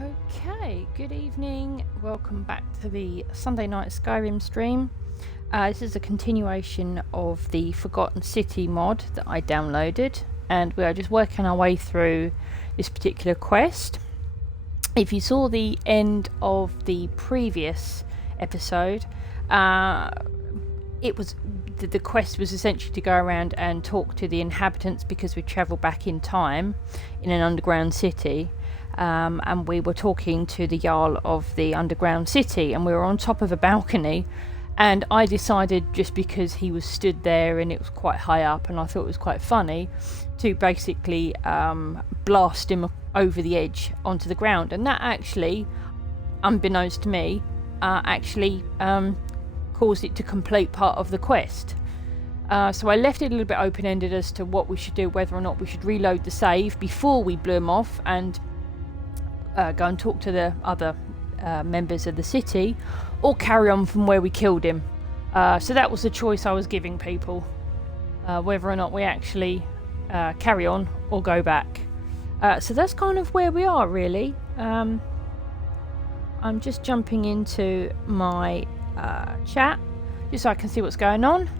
Okay, good evening. Welcome back to the Sunday night Skyrim stream. This is a continuation of the Forgotten City mod that I downloaded, and we are just working our way through this particular quest. If you saw the end of the previous episode, it was the quest was essentially to go around and talk to the inhabitants because we travelled back in time in an underground city. And we were talking to the Jarl of the underground city, and we were on top of a balcony, and I decided, just because he was stood there and it was quite high up and I thought it was quite funny, to basically blast him over the edge onto the ground. And that actually, unbeknownst to me, caused it to complete part of the quest. So I left it a little bit open-ended as to what we should do, whether or not we should reload the save before we blew him off and go and talk to the other members of the city, or carry on from where we killed him. So that was the choice I was giving people, whether or not we actually carry on or go back. So that's kind of where we are, really. I'm just jumping into my chat just so I can see what's going on,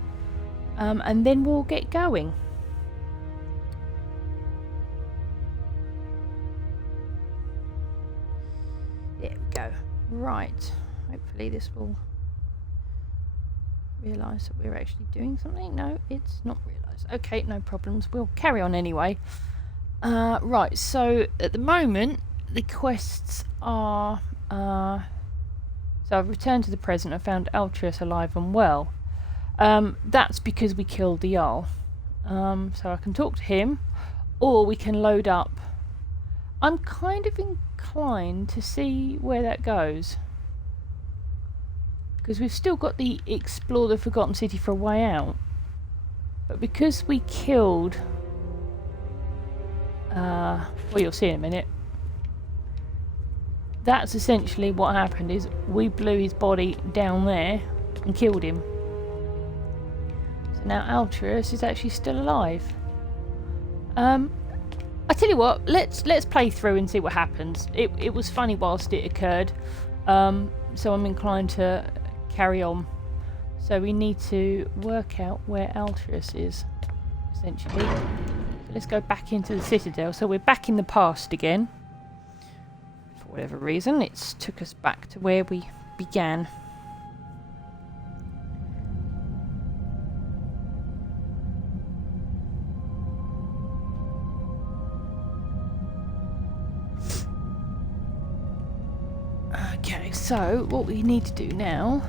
and then we'll get going. There we go. Right. Hopefully this will realise that we're actually doing something. No, it's not realised. Okay, no problems. We'll carry on anyway. Right, so at the moment the quests are... so I've returned to the present and found Altruis alive and well. That's because we killed the Jarl. So I can talk to him, or we can load up. I'm kind of inclined to see where that goes, because we've still got the explore the Forgotten City for a way out, but because we killed well, you'll see in a minute, that's essentially what happened. Is we blew his body down there and killed him. So now Altruis is actually still alive. I tell you what, let's play through and see what happens. It was funny whilst it occurred, so I'm inclined to carry on. So we need to work out where Altruis is, essentially. So let's go back into the Citadel. So we're back in the past again. For whatever reason, it's took us back to where we began. Okay, so what we need to do now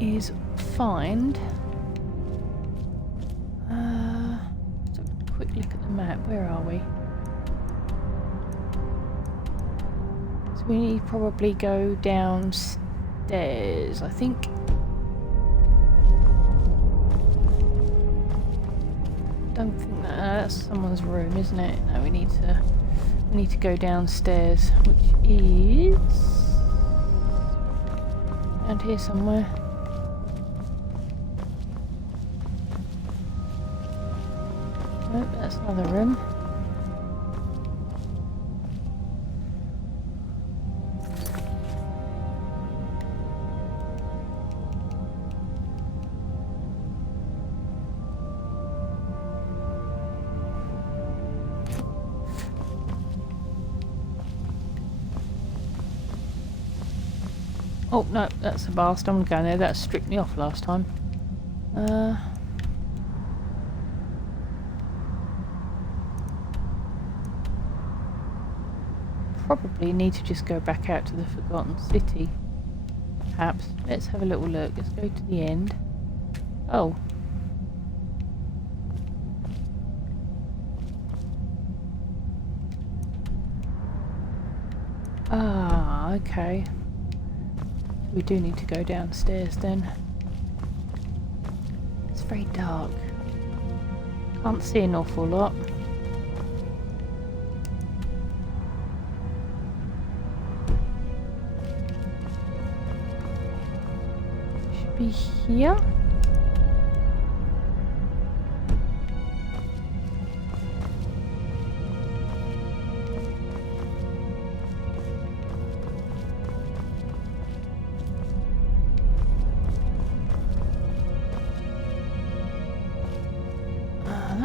is find... let's have a quick look at the map. Where are we? So we need to probably go downstairs, I think. Don't think that's someone's room, isn't it? No, we need to go downstairs, which is around here somewhere. Nope, that's another room. Oh no, that's a blast. I'm going there. That stripped me off last time. Probably need to just go back out to the Forgotten City. Perhaps. Let's have a little look. Let's go to the end. Oh. Ah, okay. We do need to go downstairs then. It's very dark. Can't see an awful lot. Should be here.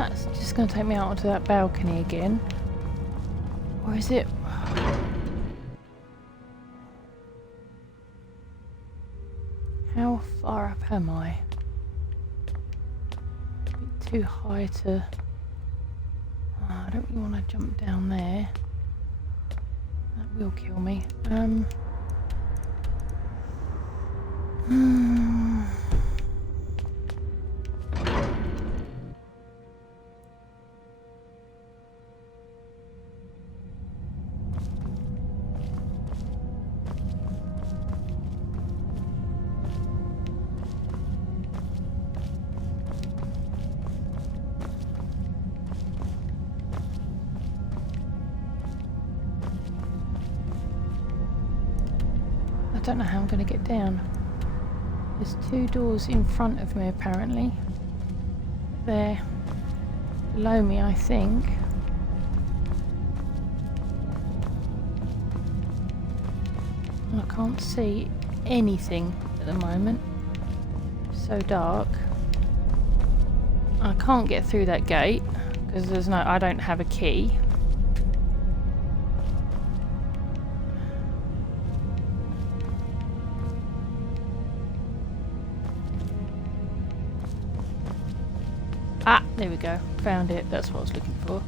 That's just going to take me out onto that balcony again. Or is it... How far up am I? A bit too high to... Oh, I don't really want to jump down there. That will kill me. I don't know how I'm going to get down. There's 2 doors in front of me apparently. They're below me, I think. I can't see anything at the moment. So dark. I can't get through that gate because I don't have a key. Ah, there we go. Found it. That's what I was looking for.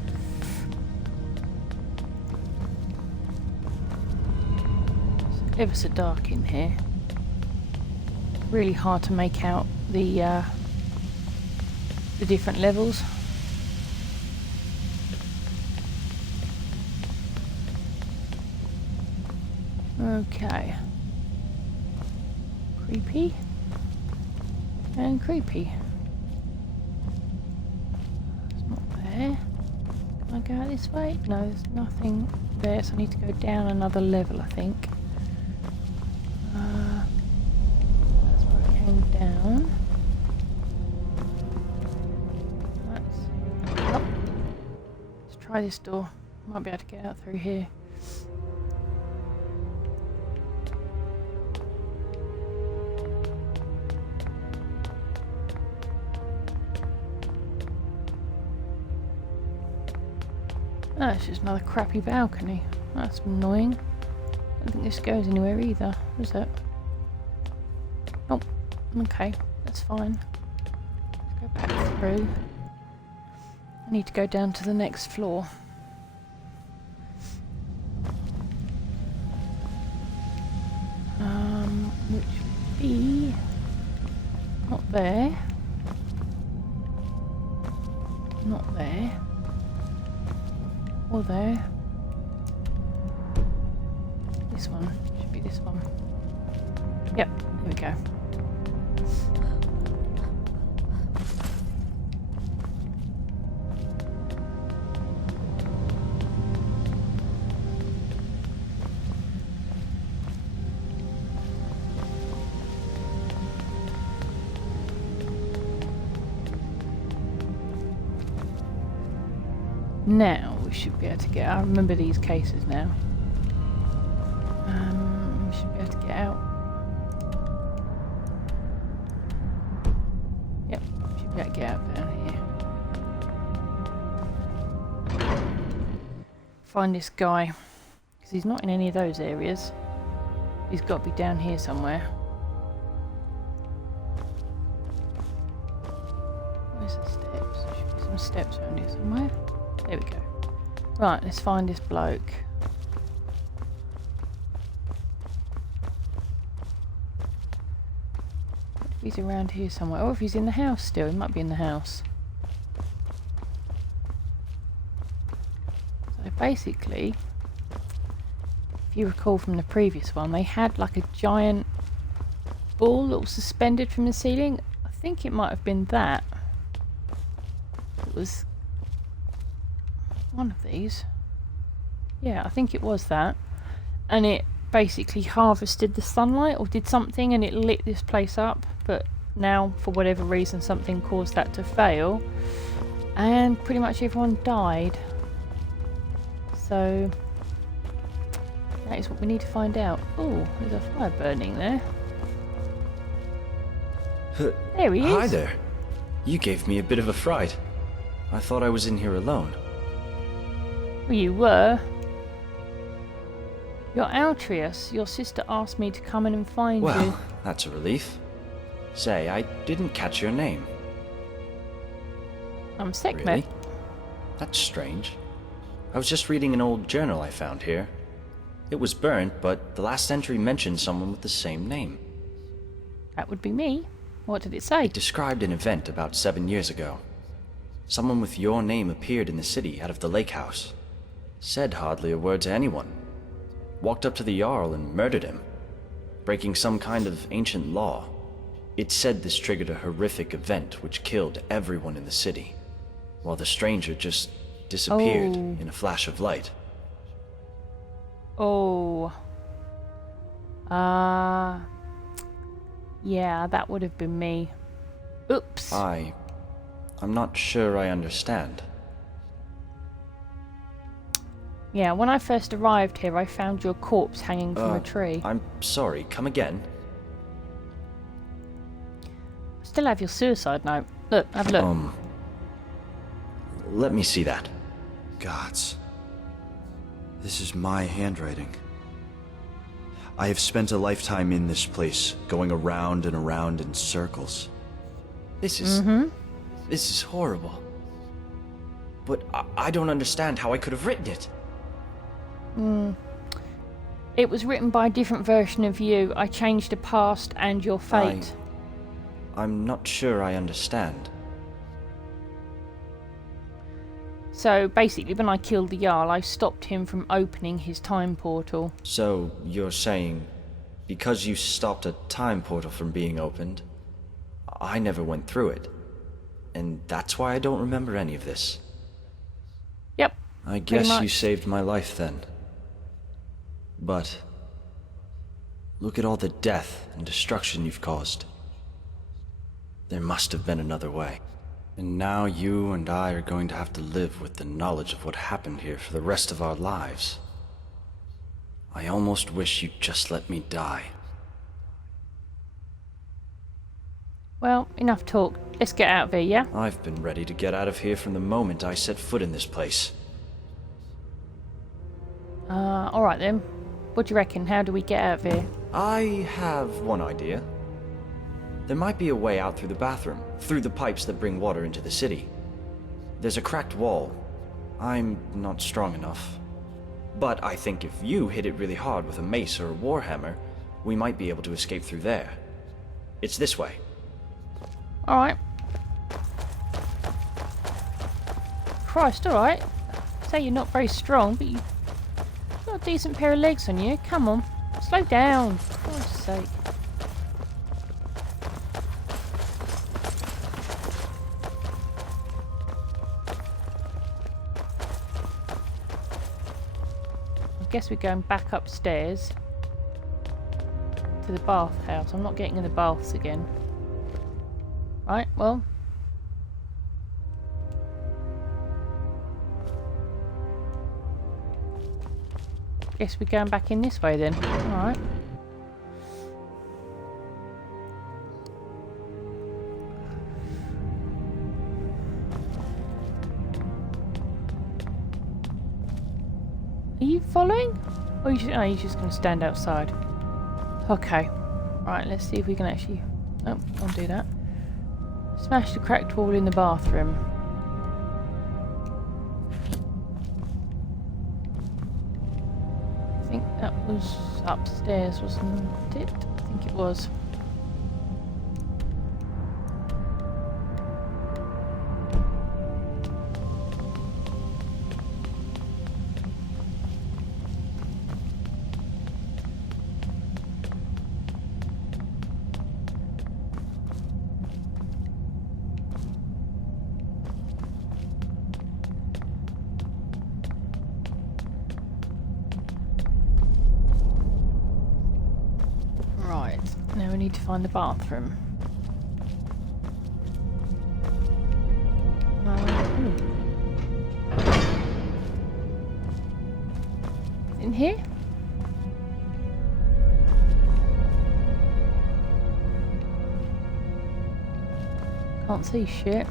It's ever so dark in here. Really hard to make out the different levels. Okay. Creepy. And creepy. Can I go out this way? No, there's nothing there, so I need to go down another level, I think. That's where I came down. Oh. Let's try this door. Might be able to get out through here. Oh, it's just another crappy balcony. That's annoying. I don't think this goes anywhere either, is it? Oh, okay, that's fine. Let's go back through. I need to go down to the next floor. Which would be... not there. Not there. Or there. This one. Should be this one. Yep, here we go. Now we should be able to get out. I remember these cases now. We should be able to get out. Yep, should be able to get out down here. Find this guy. Because he's not in any of those areas. He's got to be down here somewhere. Where's the steps? There should be some steps around here somewhere. There we go. Right, let's find this bloke. What if he's around here somewhere? Or if he's in the house still. He might be in the house. So basically, if you recall from the previous one, they had like a giant ball that was suspended from the ceiling. I think it might have been that. It was... one of these. Yeah, I think it was that. And it basically harvested the sunlight or did something and it lit this place up. But now, for whatever reason, something caused that to fail. And pretty much everyone died. So, that is what we need to find out. Oh, there's a fire burning there. There he is. Hi there. You gave me a bit of a fright. I thought I was in here alone. Well, you were. You're Altrius. Your sister asked me to come in and find you. Well, that's a relief. Say, I didn't catch your name. I'm Sekhmet. Really? That's strange. I was just reading an old journal I found here. It was burnt, but the last entry mentioned someone with the same name. That would be me. What did it say? It described an event about 7 years ago. Someone with your name appeared in the city out of the lake house. Said hardly a word to anyone. Walked up to the Jarl and murdered him, breaking some kind of ancient law. It said this triggered a horrific event which killed everyone in the city, while the stranger just disappeared in a flash of light. Oh. Yeah, that would have been me. Oops. I'm not sure I understand. Yeah, when I first arrived here, I found your corpse hanging from a tree. I'm sorry, come again? Still have your suicide note. Look, have a look. Let me see that. Gods. This is my handwriting. I have spent a lifetime in this place, going around and around in circles. This is horrible. But I don't understand how I could have written it. It was written by a different version of you. I changed the past and your fate. I'm not sure I understand. So basically, when I killed the Jarl, I stopped him from opening his time portal. So you're saying, because you stopped a time portal from being opened, I never went through it. And that's why I don't remember any of this. Yep. I guess you saved my life then. But look at all the death and destruction you've caused. There must have been another way. And now you and I are going to have to live with the knowledge of what happened here for the rest of our lives. I almost wish you'd just let me die. Well, enough talk. Let's get out of here, yeah? I've been ready to get out of here from the moment I set foot in this place. Alright then. What do you reckon? How do we get out of here? I have one idea. There might be a way out through the bathroom, through the pipes that bring water into the city. There's a cracked wall. I'm not strong enough. But I think if you hit it really hard with a mace or a warhammer, we might be able to escape through there. It's this way. Alright. Christ, alright. Say you're not very strong, but you've got a decent pair of legs on you. Come on. Slow down. For Christ's sake. I guess we're going back upstairs to the bathhouse. I'm not getting in the baths again. Right, well. Guess we're going back in this way then. Alright. Are you following? Or are you just going to stand outside? Okay. Right, let's see if we can actually... Oh, I'll do that. Smash the cracked wall in the bathroom. I think that was upstairs, wasn't it? I think it was. Right, now we need to find the bathroom. In here? Can't see shit.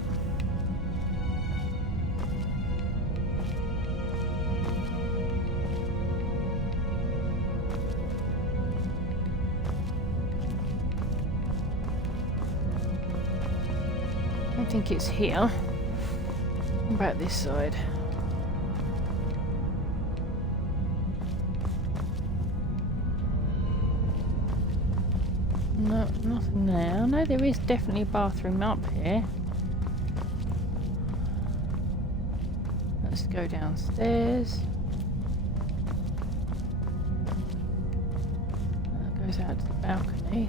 don't think it's here. What about this side? No, nothing there. I know there is definitely a bathroom up here. Let's go downstairs. That goes out to the balcony.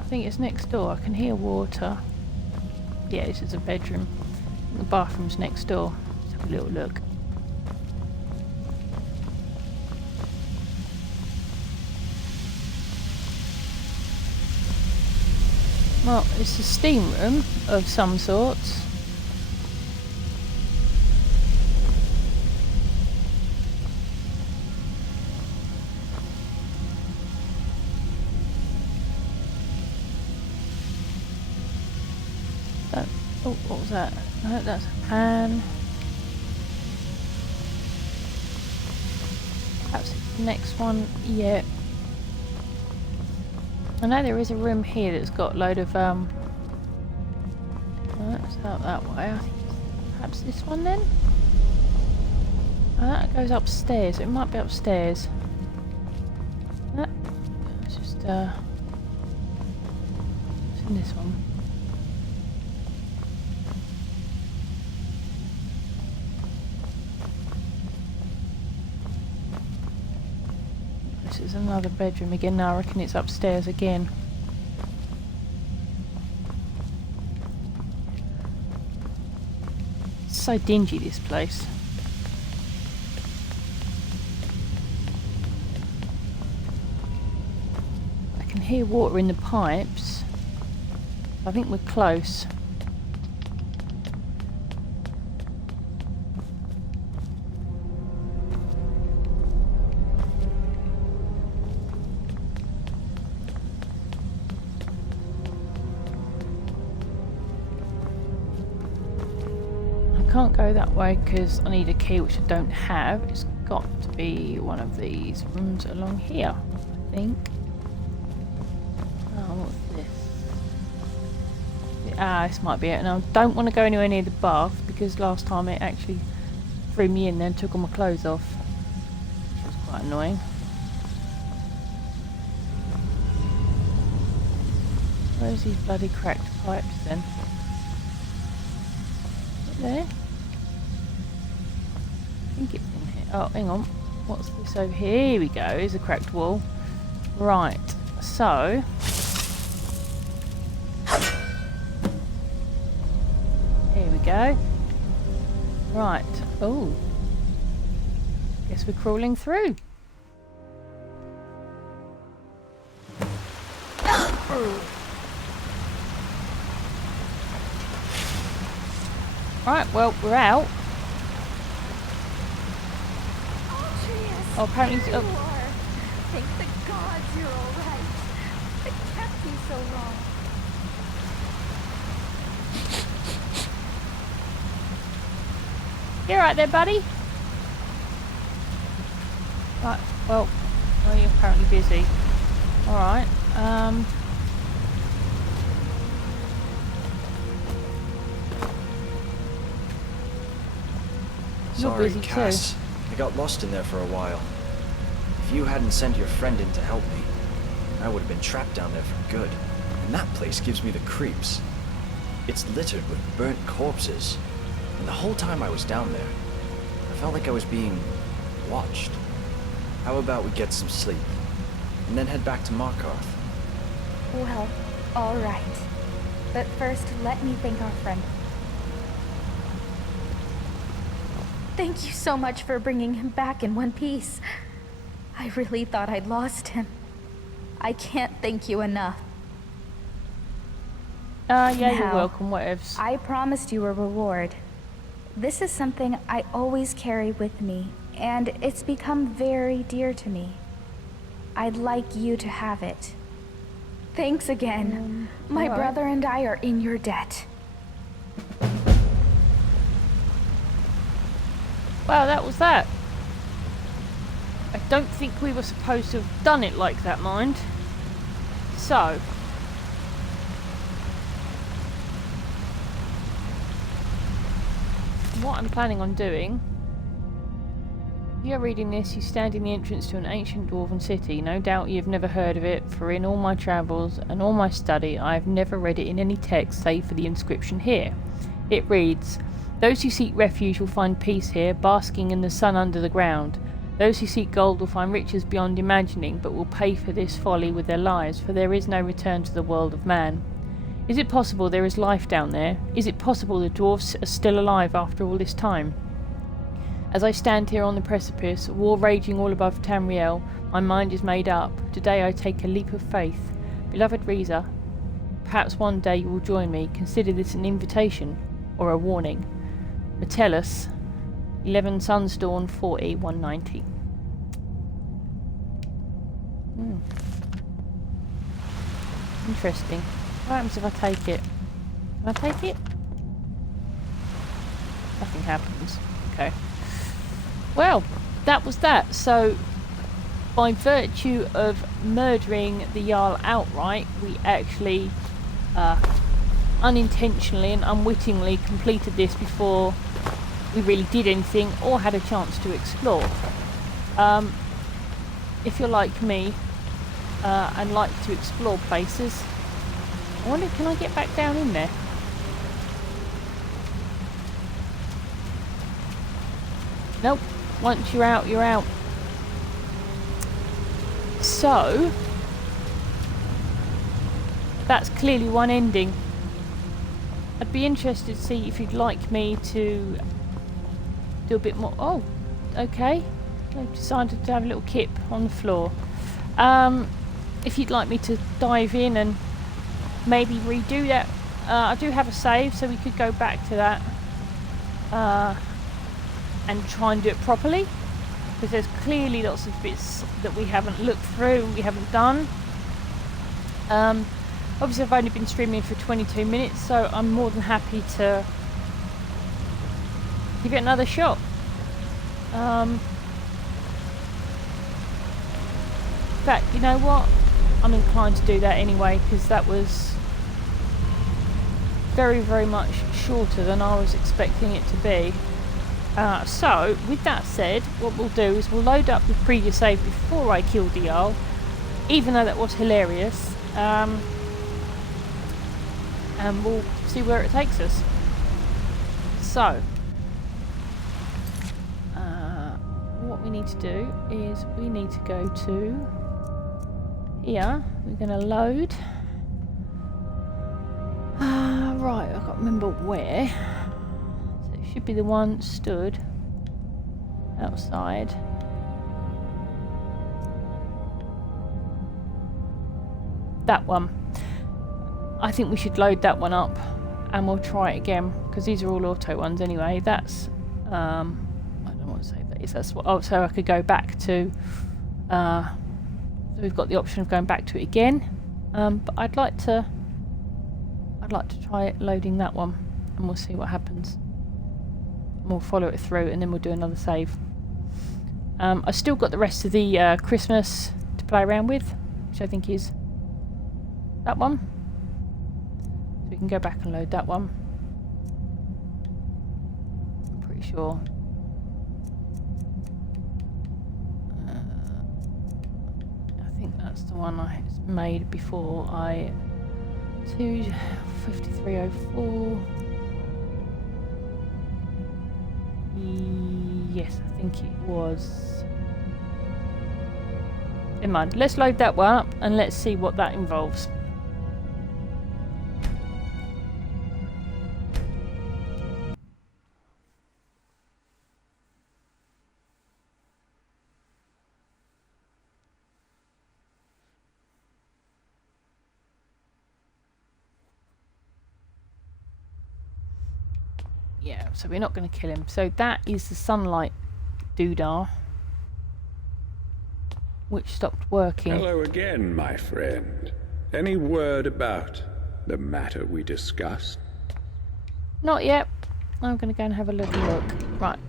I think it's next door. I can hear water. Yeah, this is a bedroom. The bathroom's next door. Let's have a little look. Well, it's a steam room of some sorts. Oh, what was that? No, that's a pan. Perhaps it's the next one. Yeah. I know there is a room here that's got a load of that's out that way. I think perhaps this one then? That goes upstairs. It might be upstairs. It's just it's in this one. This is another bedroom again. Now I reckon it's upstairs again. It's so dingy, this place. I can hear water in the pipes. I think we're close. Can't go that way because I need a key, which I don't have. It's got to be one of these rooms along here, I think. Oh, what's this? This might be it. And I don't want to go anywhere near the bath because last time it actually threw me in there and took all my clothes off, which was quite annoying. Where's these bloody cracked pipes then? Is it there? I think it's in here. Oh, hang on. What's this over here? Here we go. Here's a cracked wall. Right. So. Here we go. Right. Oh. Guess we're crawling through. Right, well, we're out. Oh, apparently it's up. Thank the gods you're alright. It kept you so long. You alright there, buddy? Right, well, you're apparently busy. Alright, You're Sorry, busy Cass. I got lost in there for a while. If you hadn't sent your friend in to help me, I would have been trapped down there for good. And that place gives me the creeps. It's littered with burnt corpses. And the whole time I was down there, I felt like I was being watched. How about we get some sleep, and then head back to Markarth? Well, alright. But first, let me thank our friend. Thank you so much for bringing him back in one piece. I really thought I'd lost him. I can't thank you enough. yeah, you're Now, welcome, whatevs. I promised you a reward. This is something I always carry with me, and it's become very dear to me. I'd like you to have it. Thanks again. My alright. brother and I are in your debt. Wow, that was that. I don't think we were supposed to have done it like that, mind. So, what I'm planning on doing, if you're reading this, you stand in the entrance to an ancient dwarven city. No doubt you've never heard of it, for in all my travels and all my study, I have never read it in any text save for the inscription here. It reads, "Those who seek refuge will find peace here, basking in the sun under the ground. Those who seek gold will find riches beyond imagining, but will pay for this folly with their lives, for there is no return to the world of man. Is it possible there is life down there? Is it possible the dwarfs are still alive after all this time? As I stand here on the precipice, war raging all above Tamriel, my mind is made up. Today I take a leap of faith. Beloved Reza, perhaps one day you will join me. Consider this an invitation or a warning. Metellus, 11 Sunsdawn 40 190. Interesting. What happens if I take it? Can I take it? Nothing happens. Okay. Well, that was that. So, by virtue of murdering the Jarl outright, we actually unintentionally and unwittingly completed this before we really did anything or had a chance to explore. If you're like me and like to explore places, I wonder, can I get back down in there? Nope. Once you're out, you're out. So, that's clearly one ending. I'd be interested to see if you'd like me to do a bit more. Oh, okay. I decided to have a little kip on the floor. If you'd like me to dive in and maybe redo that. I do have a save, so we could go back to that and try and do it properly, because there's clearly lots of bits that we haven't looked through and we haven't done. Obviously I've only been streaming for 22 minutes, so I'm more than happy to give it another shot. In fact, you know what? I'm inclined to do that anyway, because that was very, very much shorter than I was expecting it to be. So, with that said, what we'll do is we'll load up the previous save before I killed the Jarl, even though that was hilarious, and we'll see where it takes us. So, what we need to do is we need to go to here. We're going to load. Right, I can't remember where. So it should be the one stood outside. That one. I think we should load that one up and we'll try it again, because these are all auto ones anyway. That's I don't know what save that is. That's what. Oh, so I could go back to. So we've got the option of going back to it again. But I'd like to try loading that one, and we'll see what happens. We'll follow it through, and then we'll do another save. I've still got the rest of the Christmas to play around with, which I think is that one. So we can go back and load that one. I'm pretty sure. I think that's the one I made before I 25304. Yes, I think it was. Never mind. Let's load that one up and let's see what that involves. Yeah, so we're not going to kill him. So that is the sunlight doodah, which stopped working. Hello again, my friend. Any word about the matter we discussed? Not yet. I'm going to go and have a little look. Right.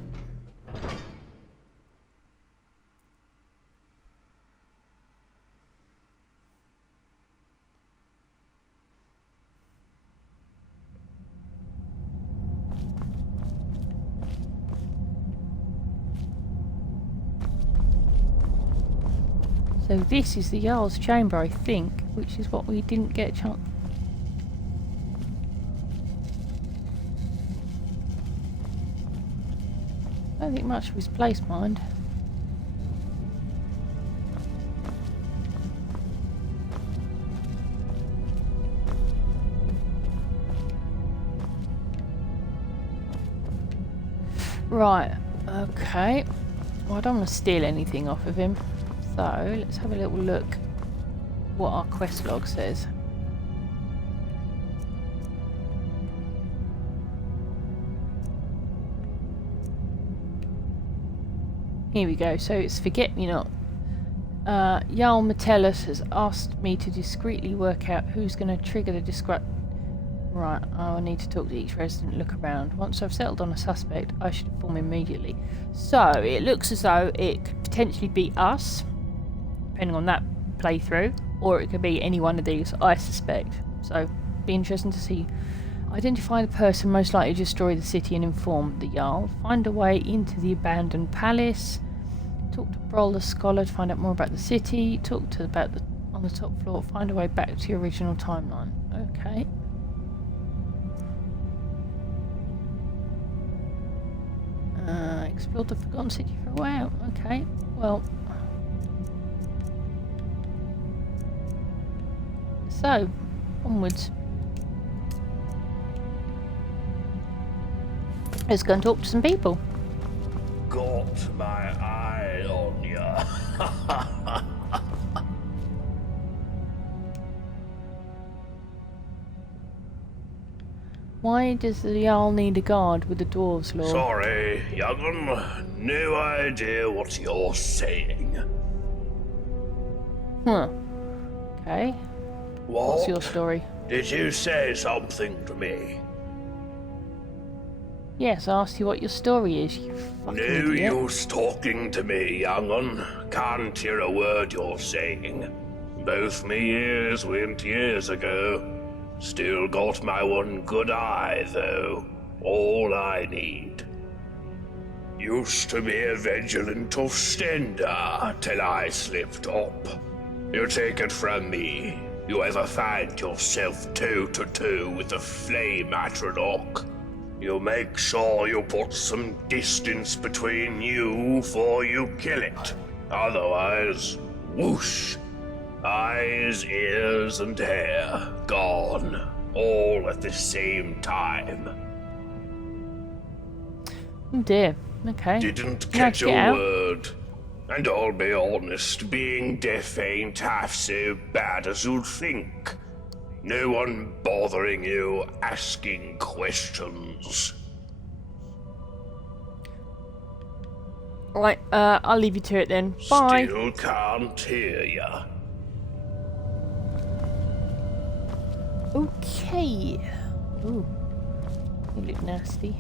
So this is the Jarl's chamber, I think, which is what we didn't get a chance. I don't think much of his place, mind. Right, okay. Well, I don't want to steal anything off of him. So, let's have a little look what our quest log says. Here we go. So it's Forget-Me-Not. Jarl Metellus has asked me to discreetly work out who's going to trigger the describe. Right, I need to talk to each resident, look around. Once I've settled on a suspect, I should inform immediately. So, it looks as though it could potentially be us, depending on that playthrough, or it could be any one of these, I suspect. So, be interesting to see. Identify the person most likely to destroy the city and inform the Jarl. Find a way into the abandoned palace. Talk to Broll the Scholar to find out more about the city. Talk to on the top floor. Find a way back to your original timeline. Okay. Explored the Forgotten City for a while. Okay, well. So, onwards. Let's go and talk to some people. Got my eye on ya. Why does the Jarl need a guard with the dwarves, Lord? Sorry, young'un. No idea what you're saying. Huh. Okay. What? What's your story? Did you say something to me? Yes, I asked you what your story is, you fucking No idiot. use talking to me, young'un. Can't hear a word you're saying. Both me ears went years ago. Still got my one good eye, though. All I need. Used to be a vigilant Ostender till I slipped up. You take it from me. You ever find yourself toe-to-toe with the flame Atronach, you make sure you put some distance between you before you kill it. Otherwise, whoosh. Eyes, ears, and hair gone, all at the same time. Oh dear. Okay. Didn't Can I catch a get out? word. And I'll be honest, being deaf ain't half so bad as you'd think. No one bothering you, asking questions. Right, I'll leave you to it then. Bye. Still can't hear ya. Okay. Ooh. You look nasty.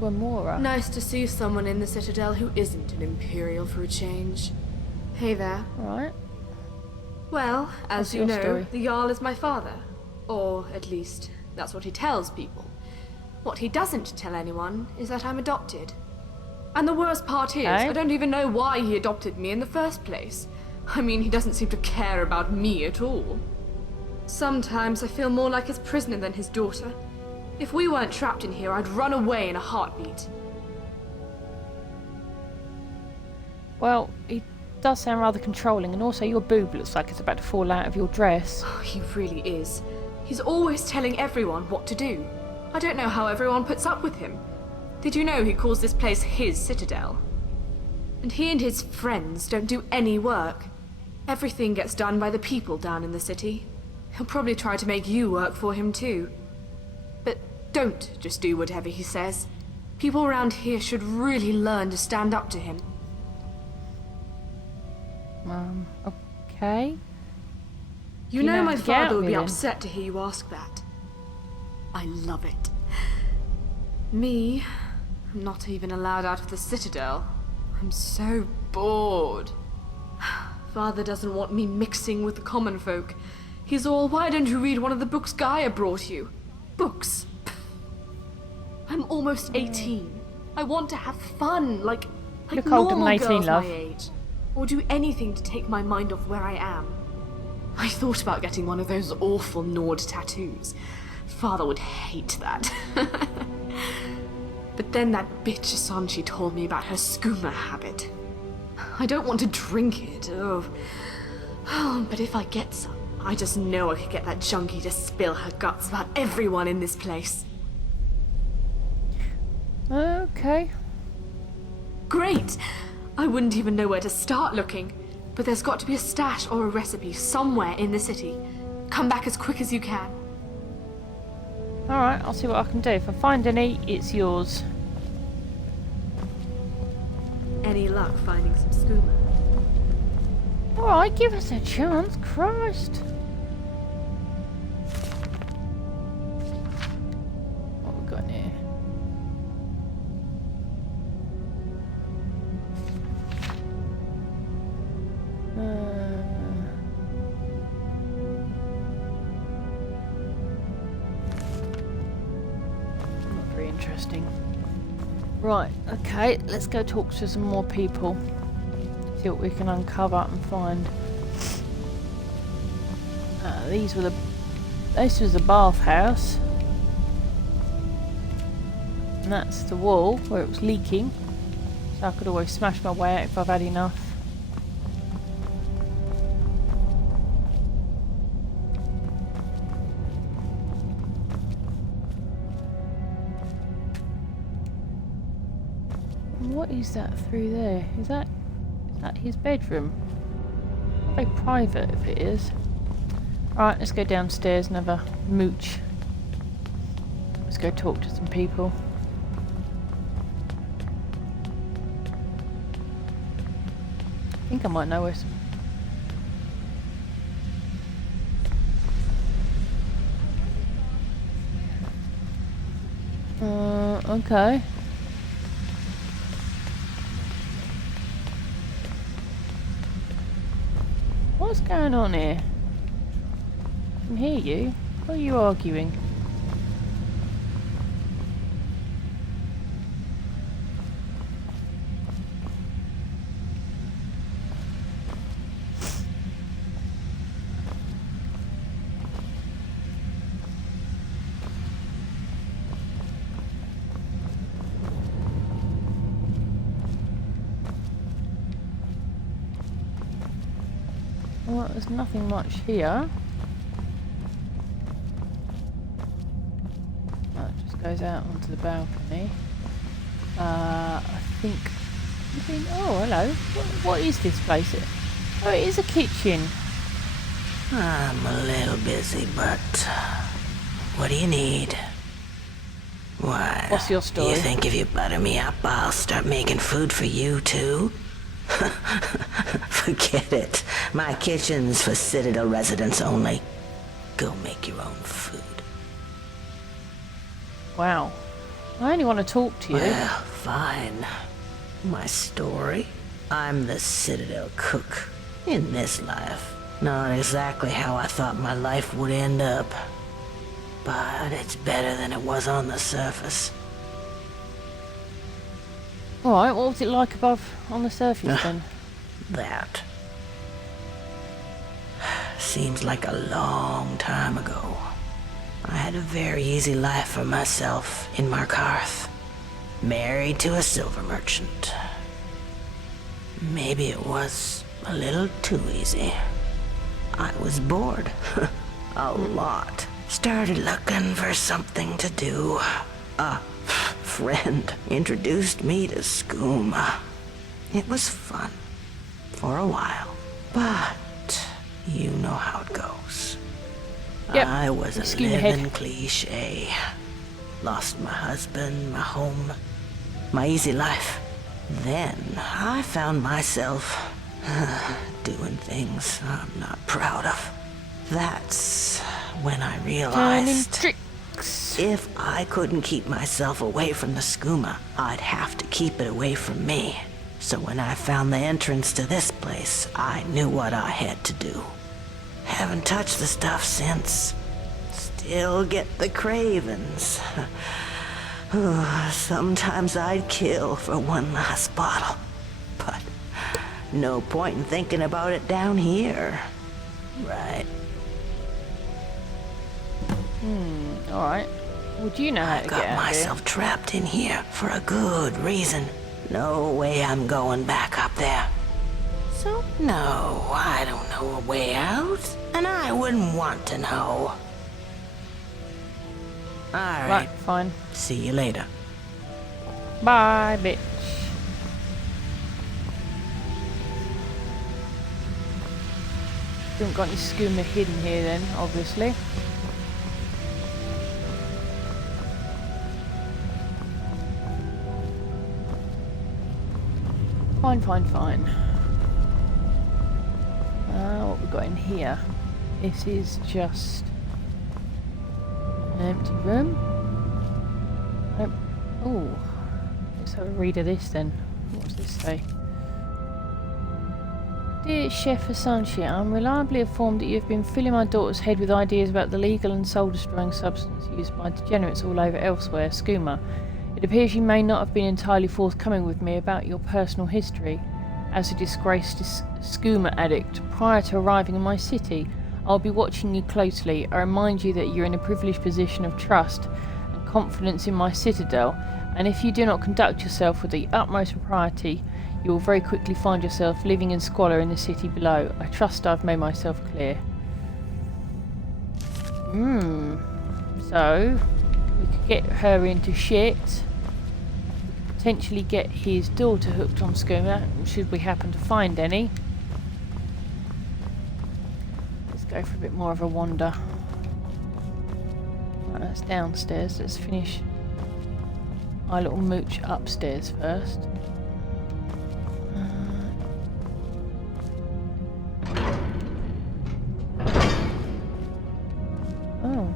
Remora. Nice to see someone in the Citadel who isn't an Imperial for a change. Hey there. Right. Well, as What's you your know, story? the Jarl is my father. Or, at least, that's what he tells people. What he doesn't tell anyone is that I'm adopted. And the worst part is, Okay. I don't even know why he adopted me in the first place. I mean, he doesn't seem to care about me at all. Sometimes I feel more like his prisoner than his daughter. If we weren't trapped in here, I'd run away in a heartbeat. Well, he does sound rather controlling, and also your boob looks like it's about to fall out of your dress. Oh, he really is. He's always telling everyone what to do. I don't know how everyone puts up with him. Did you know he calls this place his Citadel? And he and his friends don't do any work. Everything gets done by the people down in the city. He'll probably try to make you work for him too. But don't just do whatever he says. People around here should really learn to stand up to him. Okay. You You know have my to get out father would be with him. upset to hear you ask that. I love it. Me, I'm not even allowed out of the Citadel. I'm so bored. Father doesn't want me mixing with the common folk. He's all, why don't you read one of the books Gaia brought you? Books. I'm almost 18. I want to have fun, like Look older than normal 18, girls love. my age. Or do anything to take my mind off where I am. I thought about getting one of those awful Nord tattoos. Father would hate that. But then that bitch Asanchi told me about her skooma habit. I don't want to drink it, but if I get some, I just know I could get that junkie to spill her guts about everyone in this place. Okay. Great! I wouldn't even know where to start looking. But there's got to be a stash or a recipe somewhere in the city. Come back as quick as you can. Alright, I'll see what I can do. If I find any, it's yours. Any luck finding some skooma? Alright, give us a chance. Christ. What have we got in here? Not very interesting. Right, okay, let's go talk to some more people. See what we can uncover and find. This was the bathhouse. And that's the wall where it was leaking. So I could always smash my way out if I've had enough. What is that through there? Is that his bedroom? Very private if it is. Alright, let's go downstairs and have a mooch. Let's go talk to some people. I think I might know where some... okay. What's going on here? I can hear you. What are you arguing? Well, there's nothing much here. That just goes out onto the balcony. I think... oh, hello. What is this place? Oh, it is a kitchen. I'm a little busy, but what do you need? Why? What's your story? You think if you butter me up, I'll start making food for you too? Forget it. My kitchen's for Citadel residents only. Go make your own food. Wow. I only want to talk to you. Well, fine. My story? I'm the Citadel cook. In this life. Not exactly how I thought my life would end up. But it's better than it was on the surface. Alright, what was it like above on the surface then? That. Seems like a long time ago. I had a very easy life for myself in Markarth. Married to a silver merchant. Maybe it was a little too easy. I was bored. A lot. Started looking for something to do. A friend introduced me to skooma. It was fun. For a while. But you know how it goes. Yep. I was a Scheme living ahead. cliche. Lost my husband, my home, my easy life. Then I found myself doing things I'm not proud of. That's when I Turning realized tricks. if I couldn't keep myself away from the skooma, I'd have to keep it away from me. So when I found the entrance to this place, I knew what I had to do. Haven't touched the stuff since. Still get the cravings. Sometimes I'd kill for one last bottle. But no point in thinking about it down here. Right. Alright. Well, do you know how to get Got out of here? myself trapped in here for a good reason. No way I'm going back up there. So, no, I don't know a way out. And I wouldn't want to know. Alright. Right, fine. See you later. Bye, bitch. Haven't got any skooma hidden here then, obviously. Fine, fine, fine. What we got in here? This is just an empty room. Oh, let's have a read of this then. What does this say? Dear Chef Asanshi, I'm reliably informed that you've been filling my daughter's head with ideas about the legal and soul-destroying substance used by degenerates all over elsewhere, skooma. It appears you may not have been entirely forthcoming with me about your personal history. As a disgraced skooma addict, prior to arriving in my city, I'll be watching you closely. I remind you that you're in a privileged position of trust and confidence in my citadel, and if you do not conduct yourself with the utmost propriety, you will very quickly find yourself living in squalor in the city below. I trust I've made myself clear. So, we could get her into shit. Potentially get his daughter hooked on skooma, should we happen to find any. Let's go for a bit more of a wander. Right, that's downstairs. Let's finish our little mooch upstairs first. Oh.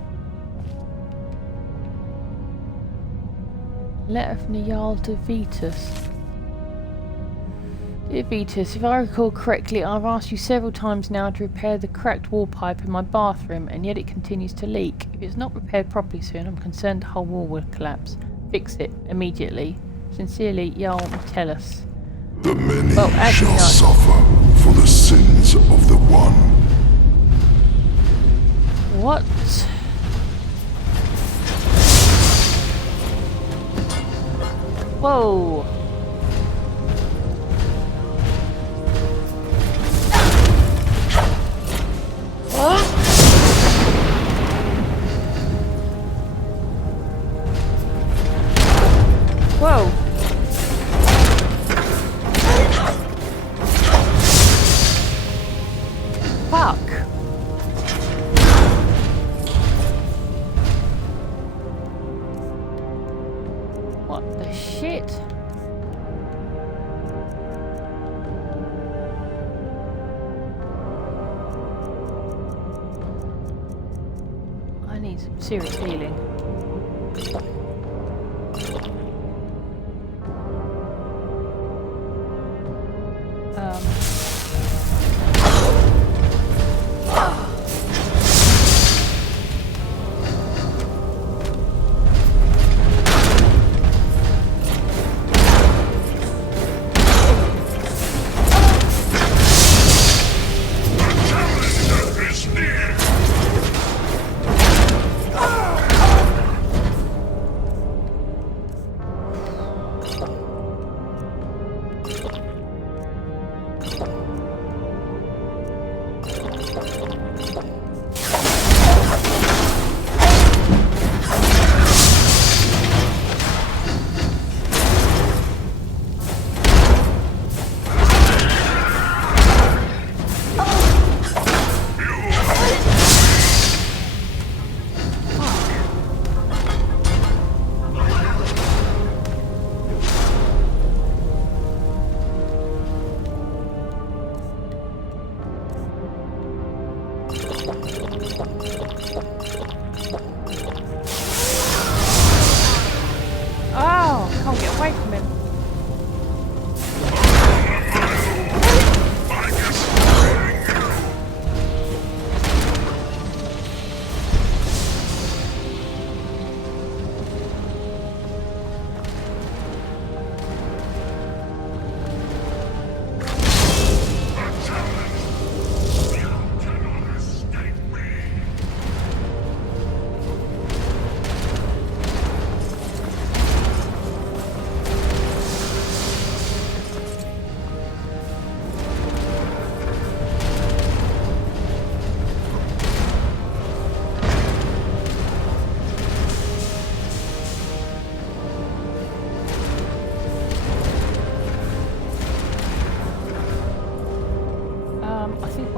Letter from the Jarl to Vetus. Dear Vetus, if I recall correctly, I've asked you several times now to repair the cracked wall pipe in my bathroom, and yet it continues to leak. If it's not repaired properly soon, I'm concerned the whole wall will collapse. Fix it immediately. Sincerely, Jarl Metellus. The many actually, shall no. suffer for the sins of the one. What? Whoa. Whoa. Fuck. What the shit? I need some serious healing.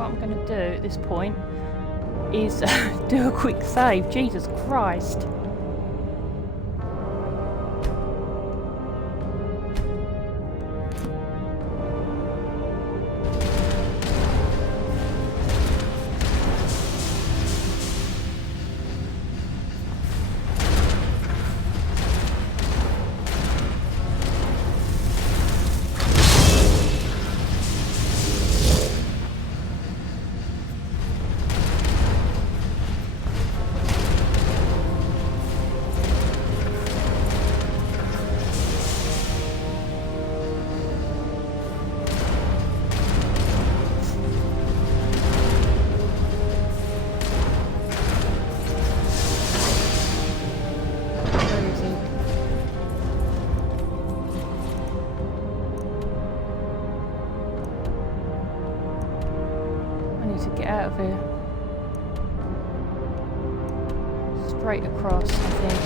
what I'm going to do at this point is do a quick save. Jesus Christ. Out of here. Straight across, I think.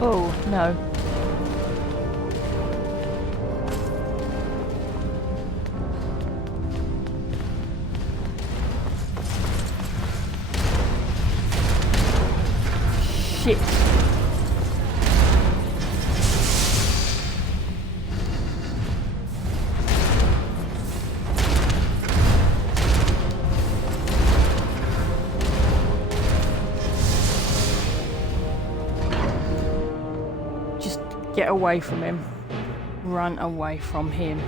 Oh, no. Shit. Get away from him. Run away from him.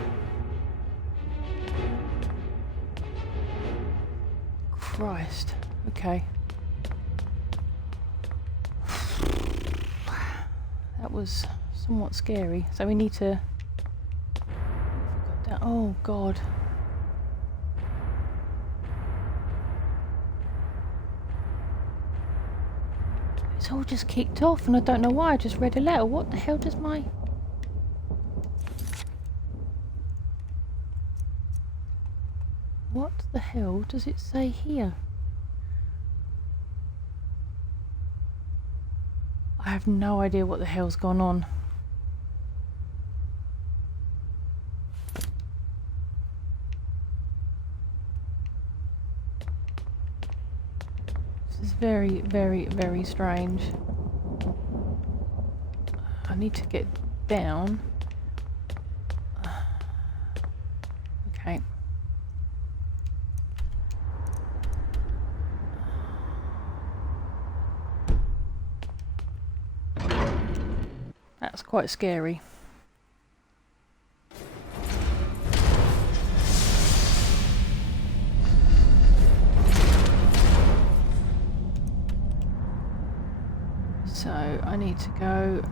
Christ. Okay. That was somewhat scary. So we need to... Oh, God. It's all just kicked off and I don't know why. I just read a letter. What the hell does my... What the hell does it say here? I have no idea what the hell's gone on. This is very, very, very strange. I need to get down. Okay. That's quite scary. So I need to go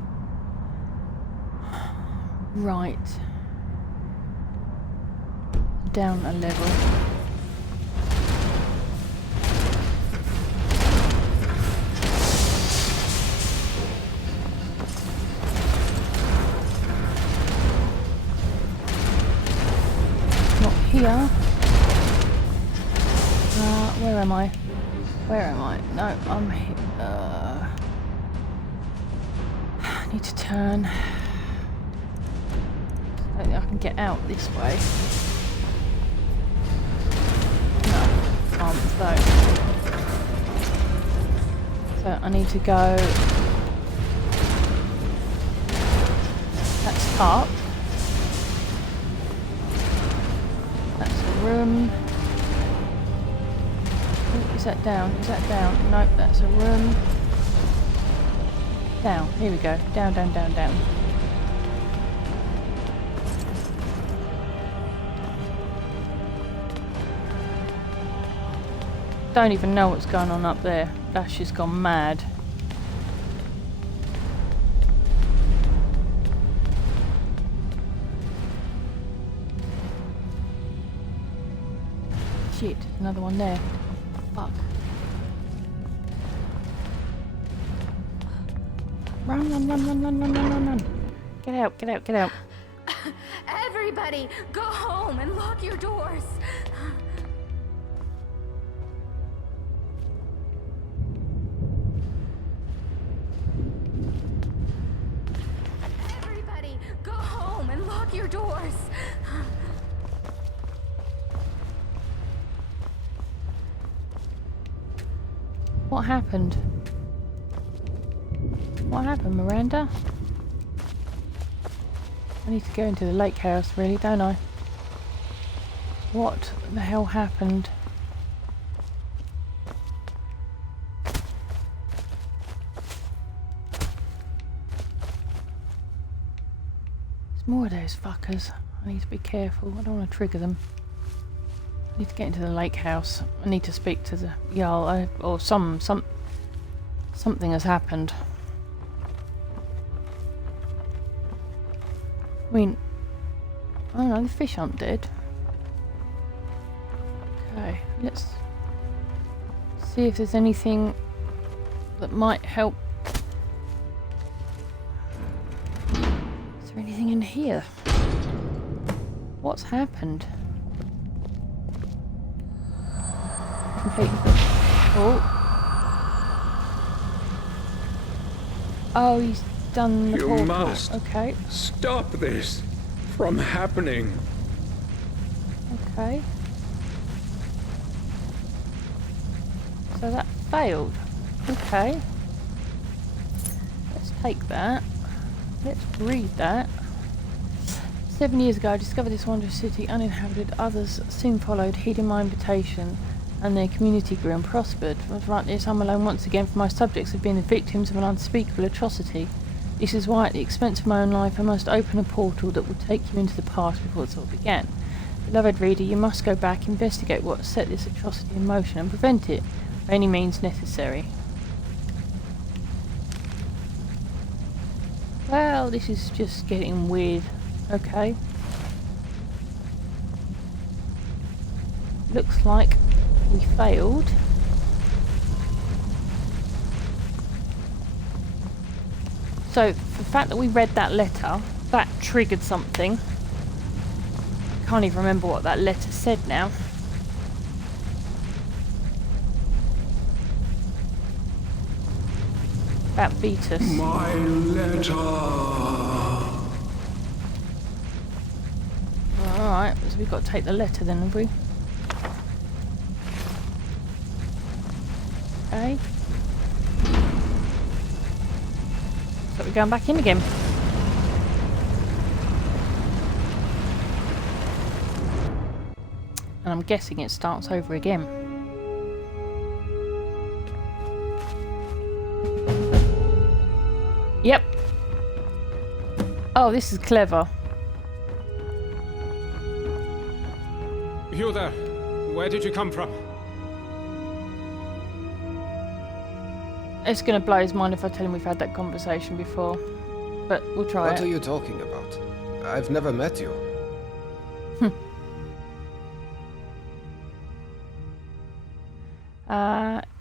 right down a level. Here. Where am I? Where am I? No, I'm here. I need to turn. I don't think I can get out this way. No, can't though. So I need to go. That's up. Room. Oh, is that down? Is that down? Nope, that's a room. Down. Here we go. Down, down, down, down. don't even know what's going on up there. That's just gone mad. Shit, another one there. Fuck. Run, run, run, run, run, run, run, run, run. Get out, get out, get out. Everybody, go home and lock your doors. Everybody, go home and lock your doors. What happened? What happened, Miranda? I need to go into the lake house, really, don't I? What the hell happened? There's more of those fuckers. I need to be careful. I don't want to trigger them. I need to get into the lake house. I need to speak to the Jarl, or something has happened. I mean, I don't know, the fish aren't dead. Okay, let's see if there's anything that might help. Is there anything in here? What's happened? Complete. Oh. Oh, he's done the portal. You must Okay. stop this from happening. Okay. So that failed. Okay. Let's take that. Let's read that. 7 years ago I discovered this wondrous city uninhabited. Others soon followed, heeding my invitation, and their community grew and prospered. But right this I'm alone once again, for my subjects have been the victims of an unspeakable atrocity. This is why, at the expense of my own life, I must open a portal that will take you into the past before it all began. Beloved reader, you must go back, investigate what set this atrocity in motion, and prevent it by any means necessary. Well, this is just getting weird. Okay. Looks like we failed. So, the fact that we read that letter, that triggered something. I can't even remember what that letter said now. About Vetus. My letter. Alright, so we've got to take the letter then, have we? Okay. So we're going back in again. And I'm guessing it starts over again. Yep. Oh, this is clever. You there. Where did you come from? It's going to blow his mind if I tell him we've had that conversation before. But we'll try it. What are you talking about? I've never met you.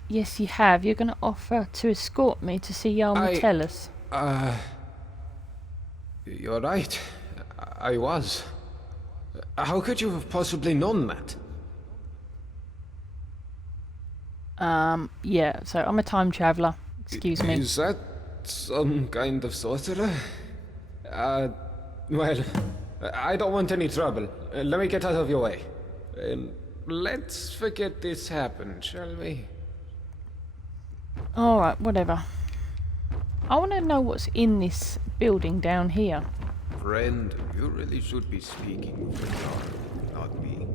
Yes, you have. You're going to offer to escort me to see Jarl Metellus. You're right. I was. How could you have possibly known that? Yeah, so I'm a time traveller. Excuse me. Is that some kind of sorcerer? Well, I don't want any trouble. Let me get out of your way. Let's forget this happened, shall we? Alright, whatever. I want to know what's in this building down here. Friend, you really should be speaking with the Jarl, not me.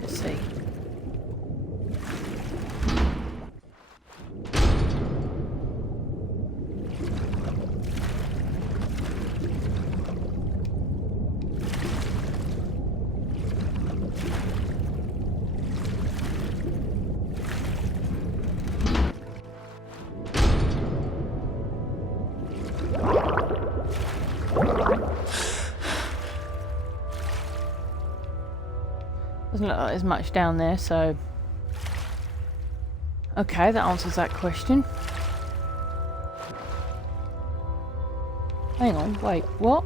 Let's see. Doesn't look like there's much down there, so... Okay, that answers that question. Hang on, wait, what?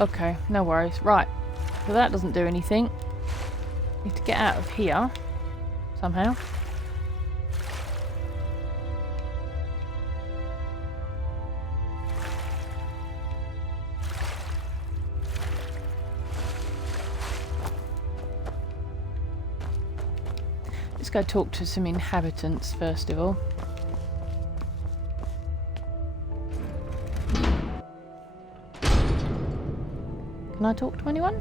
Okay, no worries. Right, so that doesn't do anything. Need to get out of here somehow. Let's go talk to some inhabitants first of all. Can I talk to anyone?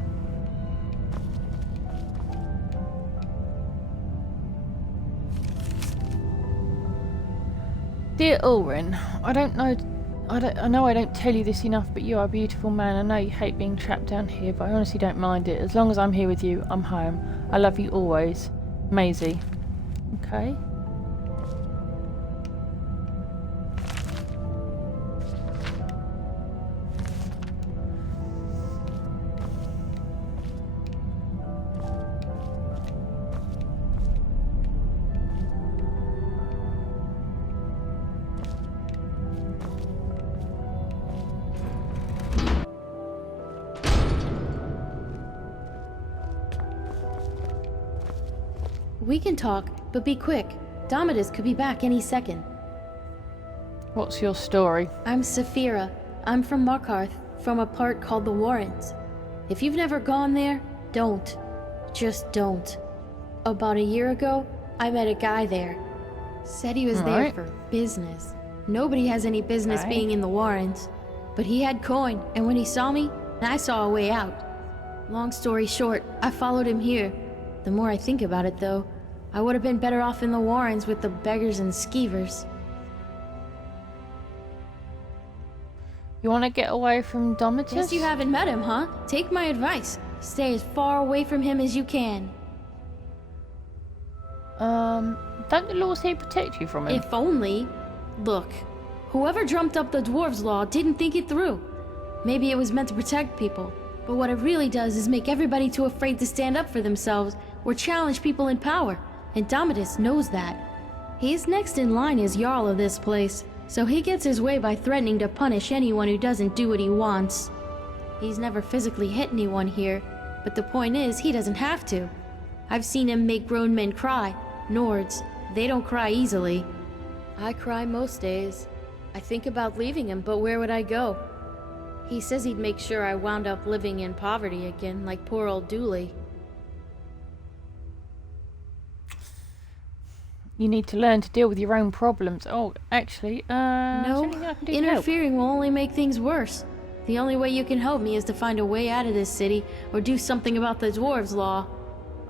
Dear Ulrin, I know I don't tell you this enough, but you are a beautiful man. I know you hate being trapped down here, but I honestly don't mind it. As long as I'm here with you, I'm home. I love you always. Maisie. Okay. We can talk, but be quick. Domitus could be back any second. What's your story? I'm Saphira. I'm from Markarth, from a part called the Warrens. If you've never gone there, don't. Just don't. About a year ago, I met a guy there. Said he was there for business. Nobody has any business being in the Warrens. But he had coin, and when he saw me, I saw a way out. Long story short, I followed him here. The more I think about it, though, I would have been better off in the Warrens with the beggars and skeevers. You want to get away from Domitus? Guess you haven't met him, huh? Take my advice. Stay as far away from him as you can. Don't the laws here protect you from him? If only. Look, whoever dreamt up the Dwarves' Law didn't think it through. Maybe it was meant to protect people, but what it really does is make everybody too afraid to stand up for themselves or challenge people in power, and Domitus knows that. He's next in line as Jarl of this place, so he gets his way by threatening to punish anyone who doesn't do what he wants. He's never physically hit anyone here, but the point is, he doesn't have to. I've seen him make grown men cry. Nords, they don't cry easily. I cry most days. I think about leaving him, but where would I go? He says he'd make sure I wound up living in poverty again, like poor old Dooley. You need to learn to deal with your own problems. Oh, actually, no, interfering will only make things worse. The only way you can help me is to find a way out of this city, or do something about the Dwarves' Law.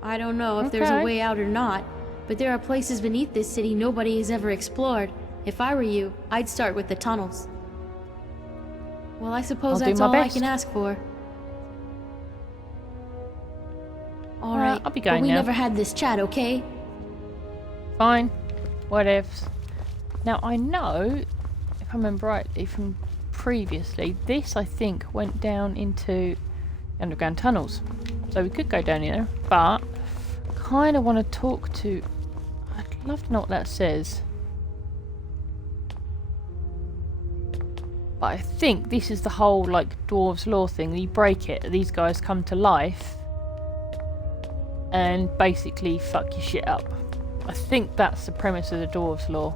I don't know if there's a way out or not, but there are places beneath this city nobody has ever explored. If I were you, I'd start with the tunnels. Well, I suppose that's all I can ask for. Alright, I'll be going but we now. never had this chat, okay? Fine. Whatevs. Now, I know, if I remember rightly from previously, this, I think, went down into underground tunnels. So we could go down here, but kind of want to talk to... I'd love to know what that says. But I think this is the whole, like, Dwarves' Law thing. You break it, these guys come to life and basically fuck your shit up. I think that's the premise of the Dwarves' Law.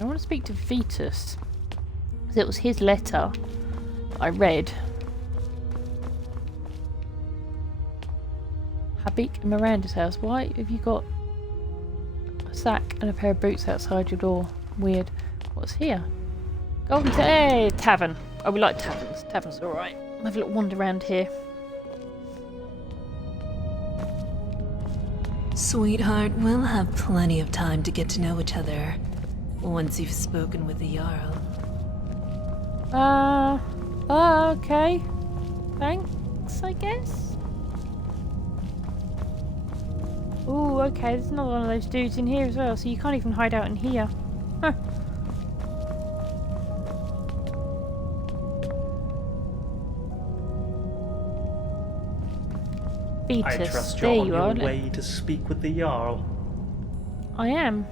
I want to speak to Vetus. Because it was his letter I read. Habik and Miranda's house. Why have you got a sack and a pair of boots outside your door? Weird. What's here? Golden Tavern. Oh, we like taverns. Taverns are alright. Have a little wander around here. Sweetheart, we'll have plenty of time to get to know each other once you've spoken with the Jarl. Okay. Thanks, I guess. Ooh, okay, there's another one of those dudes in here as well, so you can't even hide out in here. Huh. I Vetus, trust there you're on you your are. way to speak with the Jarl. I am.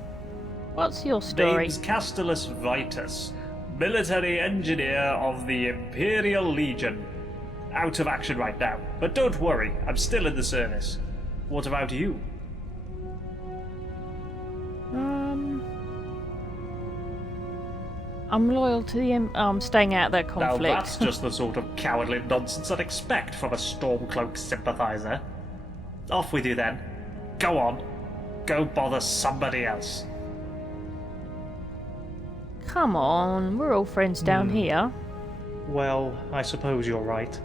What's your story? Name's Castellus Vitus, military engineer of the Imperial Legion. Out of action right now, but don't worry, I'm still in the service. What about you? I'm loyal to the I'm staying out of that conflict. Now that's just the sort of cowardly nonsense I'd expect from a Stormcloak sympathizer. Off with you then. Go on. Go bother somebody else. Come on, we're all friends down here. Well, I suppose you're right.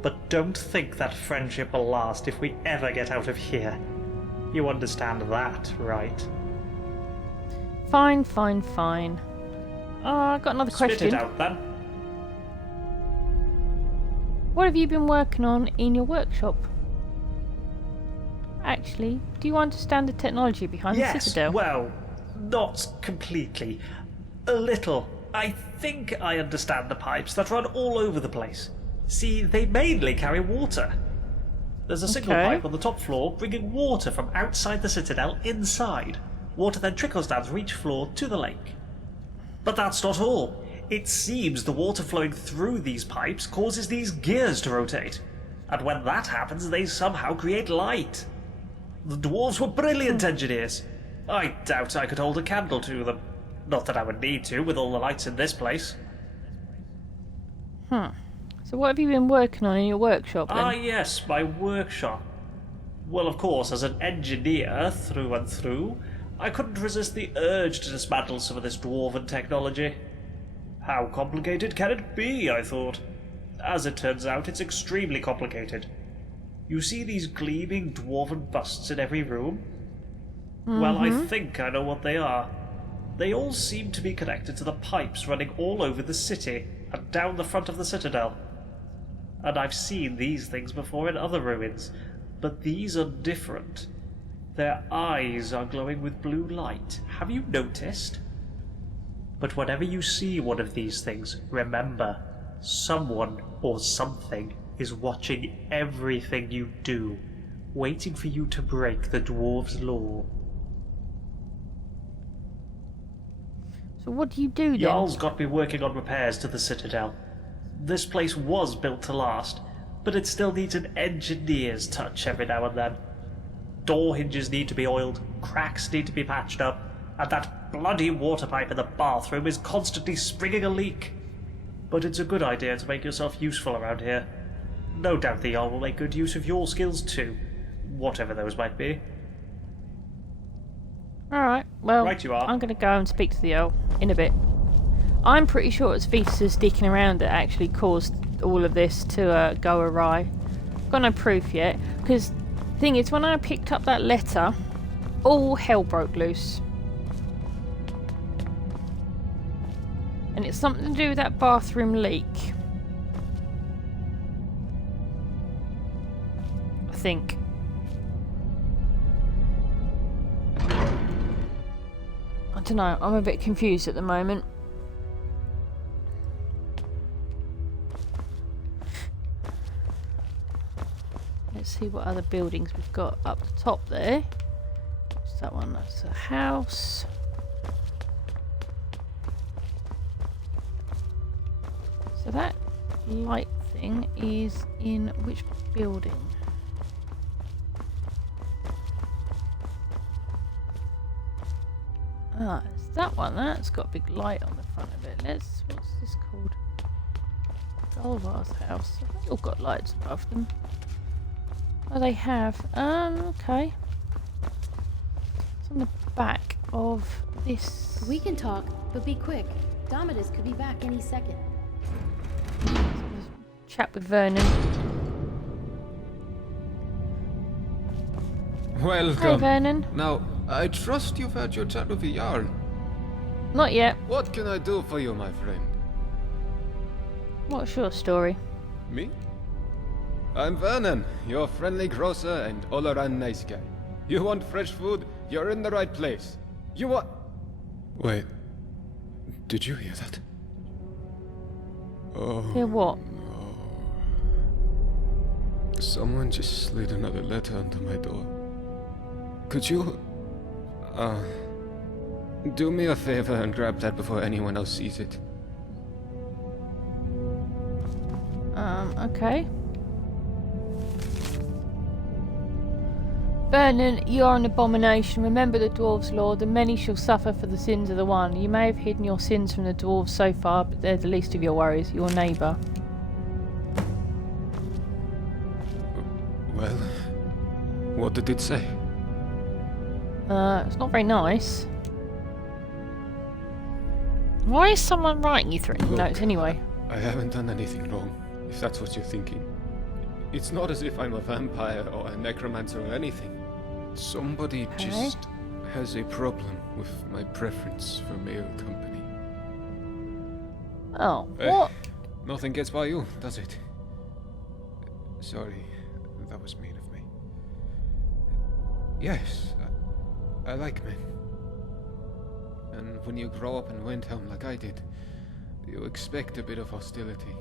But don't think that friendship will last if we ever get out of here. You understand that, right? Fine, fine, fine. I've got another question. Spit it out then. What have you been working on in your workshop? Actually, do you understand the technology behind the Citadel? Well, not completely. A little. I think I understand the pipes that run all over the place. See, they mainly carry water. There's a single pipe on the top floor bringing water from outside the Citadel inside. Water then trickles down from each floor to the lake. But that's not all. It seems the water flowing through these pipes causes these gears to rotate. And when that happens, they somehow create light. The dwarves were brilliant engineers. I doubt I could hold a candle to them. Not that I would need to, with all the lights in this place. So what have you been working on in your workshop then? Ah yes, my workshop. Well, of course, as an engineer through and through, I couldn't resist the urge to dismantle some of this dwarven technology. How complicated can it be, I thought. As it turns out, it's extremely complicated. You see these gleaming dwarven busts in every room? Well, I think I know what they are. They all seem to be connected to the pipes running all over the city and down the front of the Citadel. And I've seen these things before in other ruins, but these are different. Their eyes are glowing with blue light. Have you noticed? But whenever you see one of these things, remember, someone or something is watching everything you do, waiting for you to break the dwarves' law. So what do you do then? Jarl's got me working on repairs to the Citadel. This place was built to last, but it still needs an engineer's touch every now and then. Door hinges need to be oiled, cracks need to be patched up, and that bloody water pipe in the bathroom is constantly springing a leak. But it's a good idea to make yourself useful around here. No doubt the Jarl will make good use of your skills too, whatever those might be. Alright, well, Right you are. I'm going to go and speak to the Earl in a bit. I'm pretty sure it's Vetus sticking around that actually caused all of this to go awry. Got no proof yet, because the thing is, when I picked up that letter, all hell broke loose. And it's something to do with that bathroom leak. I think. I don't know, I'm a bit confused at the moment. Let's see what other buildings we've got up the top there. What's that one? That's a house. So that light thing is in which building? Ah, it's that one. That's got a big light on the front of it. What's this called? Galvar's house. They've all got lights above them. Oh, they have. Okay. It's on the back of this. We can talk, but be quick. Domitus could be back any second. Chat with Vernon. Welcome. Hey, Vernon. Now, I trust you've had your chat with the Jarl. Not yet. What can I do for you, my friend? What's your story? Me? I'm Vernon, your friendly grocer and all-around nice guy. You want fresh food? You're in the right place. You want... Wait. Did you hear that? Oh. Hear what? Someone just slid another letter under my door. Could you... do me a favor and grab that before anyone else sees it. Okay. Vernon, you are an abomination. Remember the dwarves' law. The many shall suffer for the sins of the one. You may have hidden your sins from the dwarves so far, but they're the least of your worries. Your neighbour. Well, what did it say? It's not very nice. Why is someone writing you threatening notes anyway? I haven't done anything wrong, if that's what you're thinking. It's not as if I'm a vampire or a necromancer or anything. Somebody just has a problem with my preference for male company. Oh, what? Nothing gets by you, does it? Sorry, that was mean of me. Yes, I like men. And when you grow up in Windhelm like I did, you expect a bit of hostility.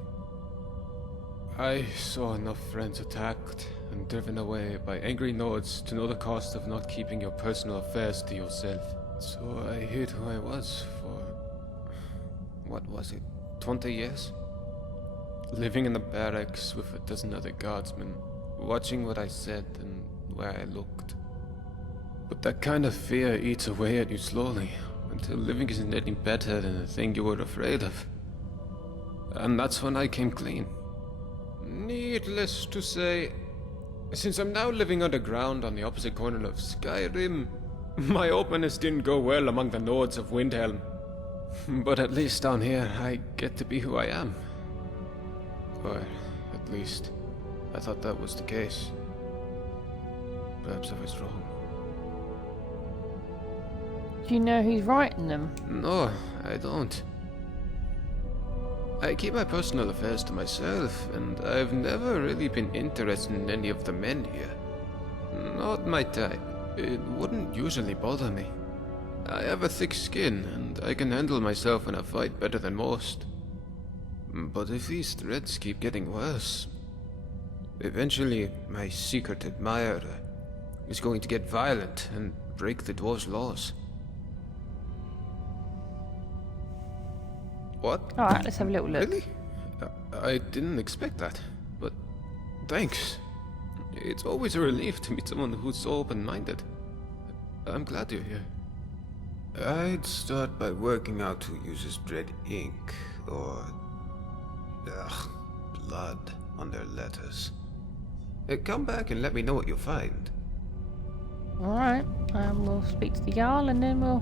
I saw enough friends attacked and driven away by angry Nords to know the cost of not keeping your personal affairs to yourself. So I hid who I was for... what was it? 20 years? Living in the barracks with a dozen other guardsmen, watching what I said and where I looked. But that kind of fear eats away at you slowly, until living isn't any better than the thing you were afraid of. And that's when I came clean. Needless to say, since I'm now living underground on the opposite corner of Skyrim, my openness didn't go well among the Nords of Windhelm. But at least down here, I get to be who I am. Or, at least, I thought that was the case. Perhaps I was wrong. Do you know who's writing them? No, I don't. I keep my personal affairs to myself, and I've never really been interested in any of the men here. Not my type. It wouldn't usually bother me. I have a thick skin, and I can handle myself in a fight better than most. But if these threats keep getting worse, eventually my secret admirer is going to get violent and break the dwarves' laws. What? Alright, let's have a little look. Really? I didn't expect that, but thanks. It's always a relief to meet someone who's so open-minded. I'm glad you're here. I'd start by working out who uses red ink, or... blood on their letters. Come back and let me know what you find. Alright, we'll speak to the Jarl and then we'll...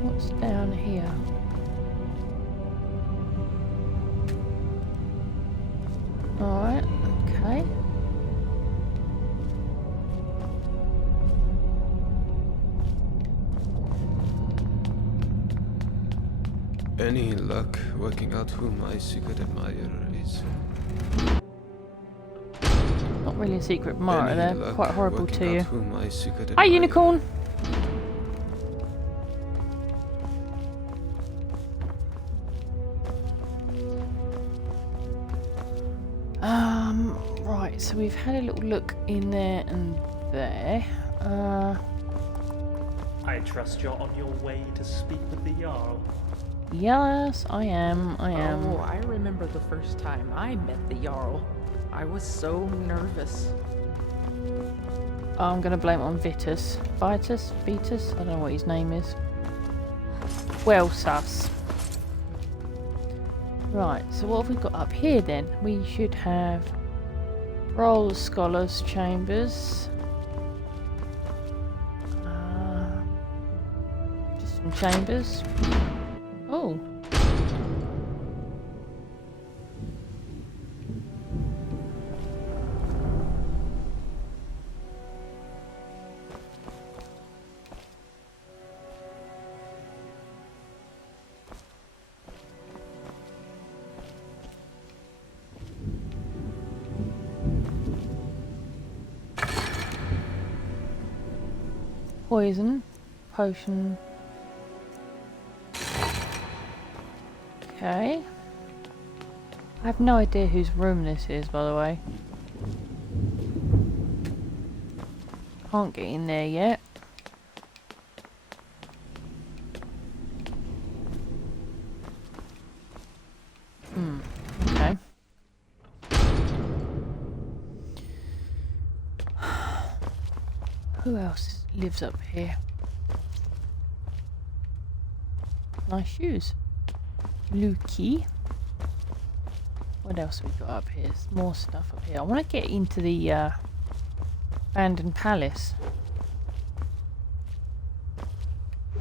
What's down here? Alright, okay. Any luck working out who my secret admirer is? Not really a secret admirer, they're quite horrible to you. Who my secret Hi, unicorn! Right, so we've had a little look in there and there. I trust you're on your way to speak with the Jarl. Yes, I am. Oh, I remember the first time I met the Jarl. I was so nervous. I'm going to blame it on Vitus. Vitus? I don't know what his name is. Well, sus. Right, so what have we got up here then? We should have Roll Scholars Chambers. Just some chambers. Oh. poison. Potion. Okay. I have no idea whose room this is, by the way. Can't get in there yet. Okay. Who else lives up here? Nice shoes. Lukey. What else we got up here? There's more stuff up here. I want to get into the abandoned palace.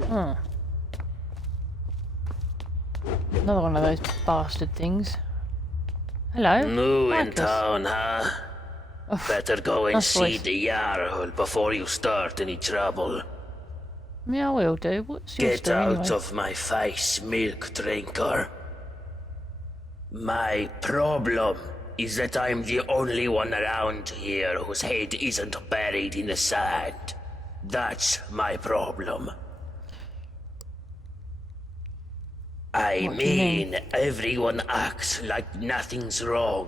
Huh. Another one of those bastard things. Hello. New in Marcus. town, huh? Oh, Better go and nice see voice. the Jarl before you start any trouble. Yeah, I will do. What's your Get story out anyway? of my face, milk drinker. My problem is that I'm the only one around here whose head isn't buried in the sand. That's my problem. I What do you mean? mean, everyone acts like nothing's wrong.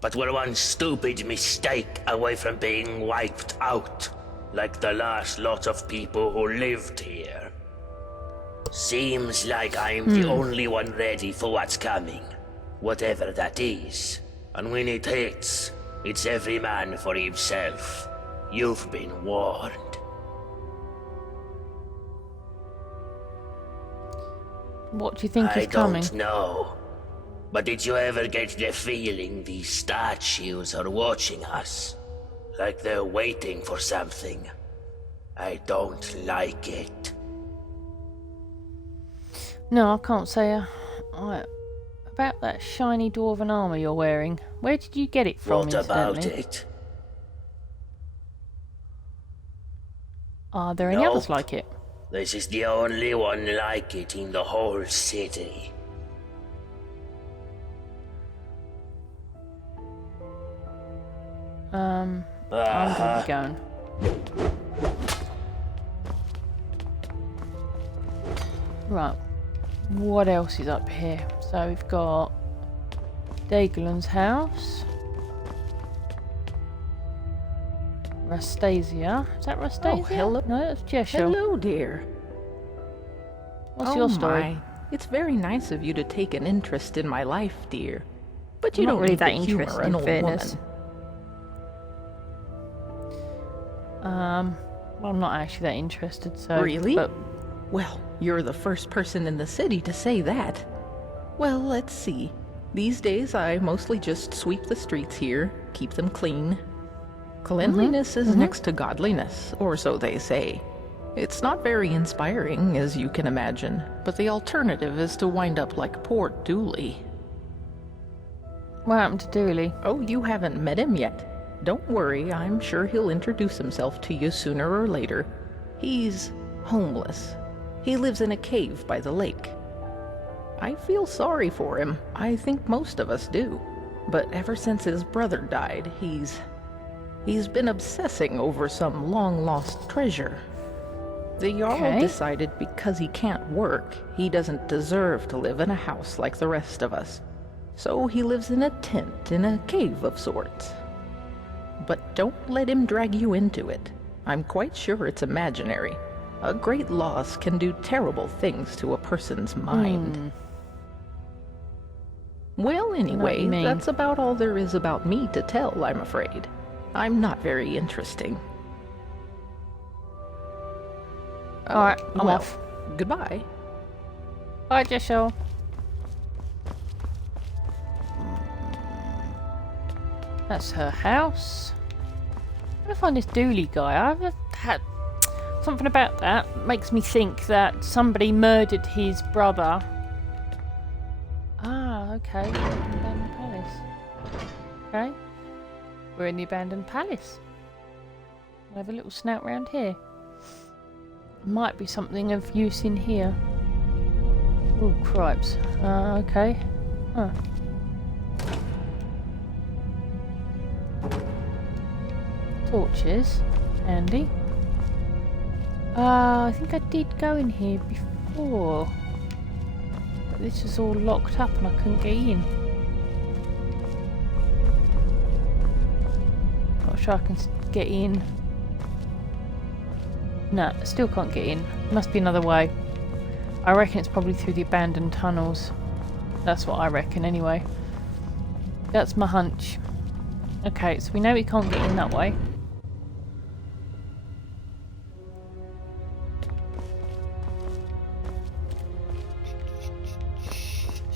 But we're one stupid mistake away from being wiped out, like the last lot of people who lived here. Seems like I'm the only one ready for what's coming, whatever that is. And when it hits, it's every man for himself. You've been warned. What do you think I is coming? don't know. But did you ever get the feeling these statues are watching us? Like they're waiting for something? I don't like it. No, I can't say about that shiny dwarven armour you're wearing. Where did you get it from, What about incidentally? it? Are there any others Nope. like it? This is the only one like it in the whole city. I'm gonna be going. Right. What else is up here? So we've got Dagolan's house. Rastasia. Is that Rastasia? Oh, hello. No, that's Jeshua. Hello, dear. What's your story? My. It's very nice of you to take an interest in my life, dear. But you I'm not don't really need that to humor interested, an in old fairness. woman. Well, I'm not actually that interested, so... Really? But Well, you're the first person in the city to say that. Well, let's see. These days, I mostly just sweep the streets here, keep them clean. Cleanliness is next to godliness, or so they say. It's not very inspiring, as you can imagine, but the alternative is to wind up like poor Dooley. what happened to Dooley? Oh, you haven't met him yet. Don't worry, I'm sure he'll introduce himself to you sooner or later. He's homeless. He lives in a cave by the lake. I feel sorry for him. I think most of us do. But ever since his brother died, he's been obsessing over some long-lost treasure. The Jarl decided because he can't work, he doesn't deserve to live in a house like the rest of us. So he lives in a tent in a cave of sorts. But don't let him drag you into it. I'm quite sure it's imaginary. A great loss can do terrible things to a person's mind. Well, anyway, mean. that's about all there is about me to tell, I'm afraid. I'm not very interesting. Alright, I'm well, off. Goodbye. Bye, Jeshua. That's her house. I'm gonna find this Dooley guy. I've had something about that makes me think that somebody murdered his brother. Ah, okay. Abandoned palace. Okay. We're in the abandoned palace. We'll have a little snout round here. Might be something of use in here. Oh, cripes. Okay. Huh. Torches. Handy. I think I did go in here before. But this was all locked up and I couldn't get in. Not sure I can get in. No, still can't get in. Must be another way. I reckon it's probably through the abandoned tunnels. That's what I reckon anyway. That's my hunch. Okay, so we know we can't get in that way.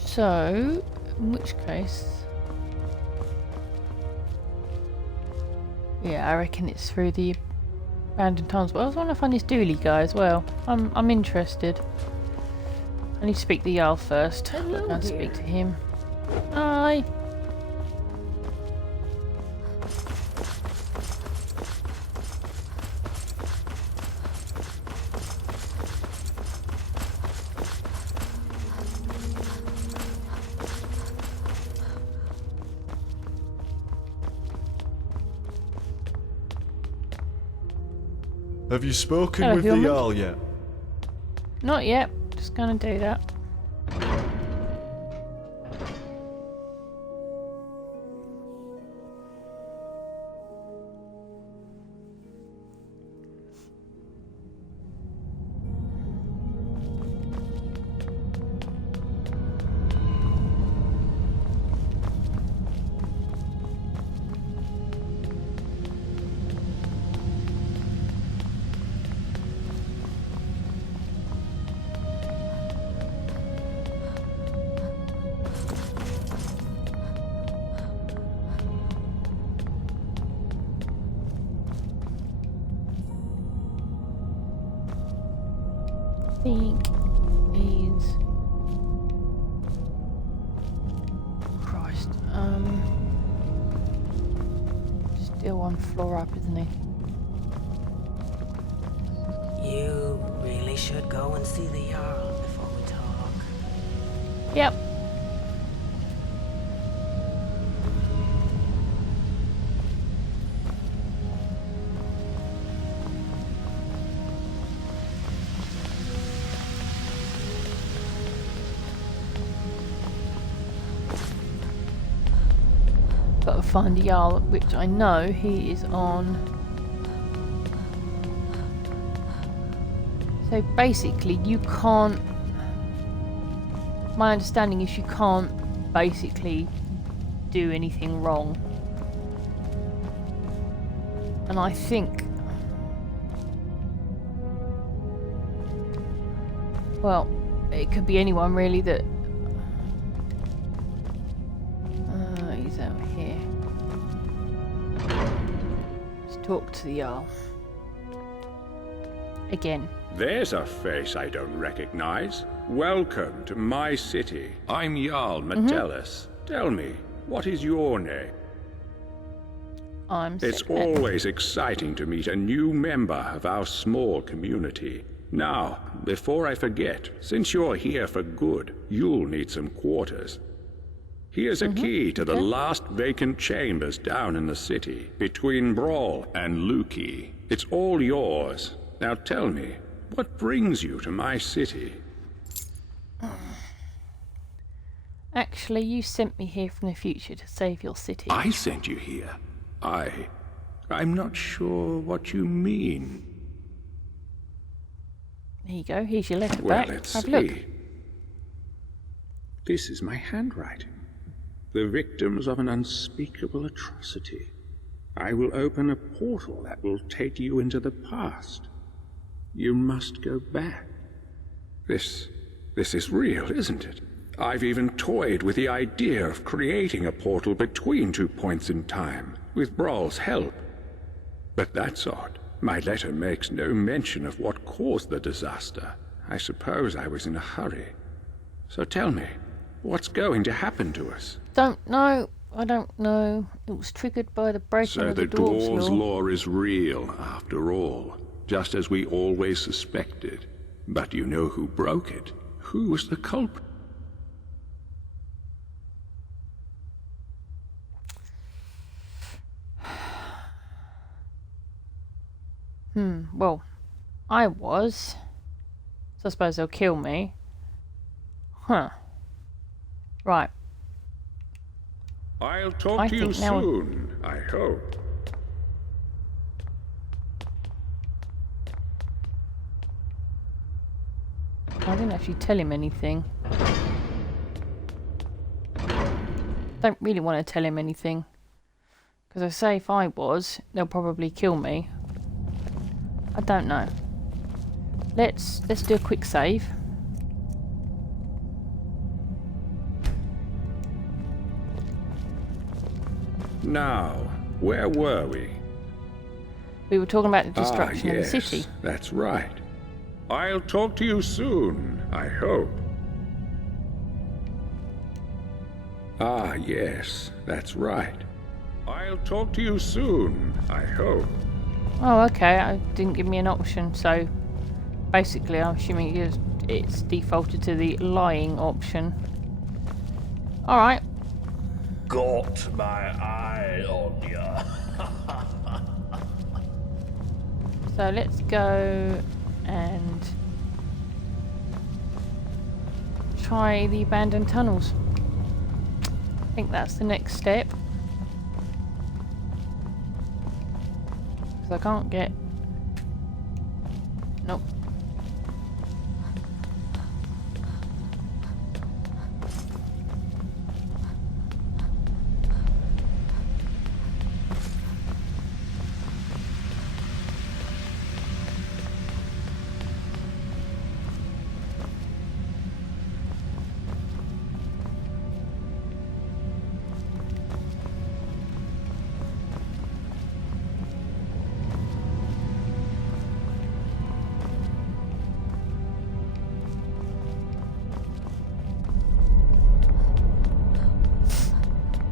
So, in which case... Yeah, I reckon it's through the abandoned tunnels. But I also want to find this Dooley guy as well. I'm interested. I need to speak to the Jarl first. Hello I'll speak to him. Hi. Have you spoken Hello, with the human. Jarl yet? Not yet. Just gonna do that. Think is Christ. Still one floor up, isn't he? You really should go and see the Jarl before we talk. Yep. Got to find the Jarl, which I know he is on. So basically, you can't. My understanding is you can't basically do anything wrong. And I think. Well, it could be anyone really that. He's out here. Let's talk to the Jarl. Again. There's a face I don't recognize. Welcome to my city. I'm Jarl Metellus. Tell me, what is your name? It's always exciting to meet a new member of our small community. Now, before I forget, since you're here for good, you'll need some quarters. Here's a key to the last vacant chambers down in the city, between Brawl and Luki. It's all yours. Now tell me, what brings you to my city? Actually, you sent me here from the future to save your city. I sent you here? I'm not sure what you mean. There you go, here's your letter Well, back. let's Have a look. see. This is my handwriting. The victims of an unspeakable atrocity. I will open a portal that will take you into the past. You must go back. This is real, isn't it? I've even toyed with the idea of creating a portal between 2 points in time, with Brawl's help. But that's odd. My letter makes no mention of what caused the disaster. I suppose I was in a hurry. So tell me, what's going to happen to us? Don't know. I don't know. It was triggered by the breaking So of the the Dwarves' Dwarves' Law. law is real, after all, just as we always suspected. But you know who broke it? Who was the culprit? Well, I was. So I suppose they'll kill me. Huh. Right. I'll talk to you soon, I hope. I didn't actually tell him anything. Don't really want to tell him anything. Because I say if I was, they'll probably kill me. I don't know. Let's do a quick save. Now, where were we? We were talking about the destruction yes, of the city. That's right. I'll talk to you soon, I hope. Yes, that's right. I'll talk to you soon, I hope. Oh, okay. It didn't give me an option, so basically I'm assuming it's defaulted to the lying option. Alright. Got my eye on ya. So let's go and try the abandoned tunnels. I think that's the next step. Because I can't get... Nope.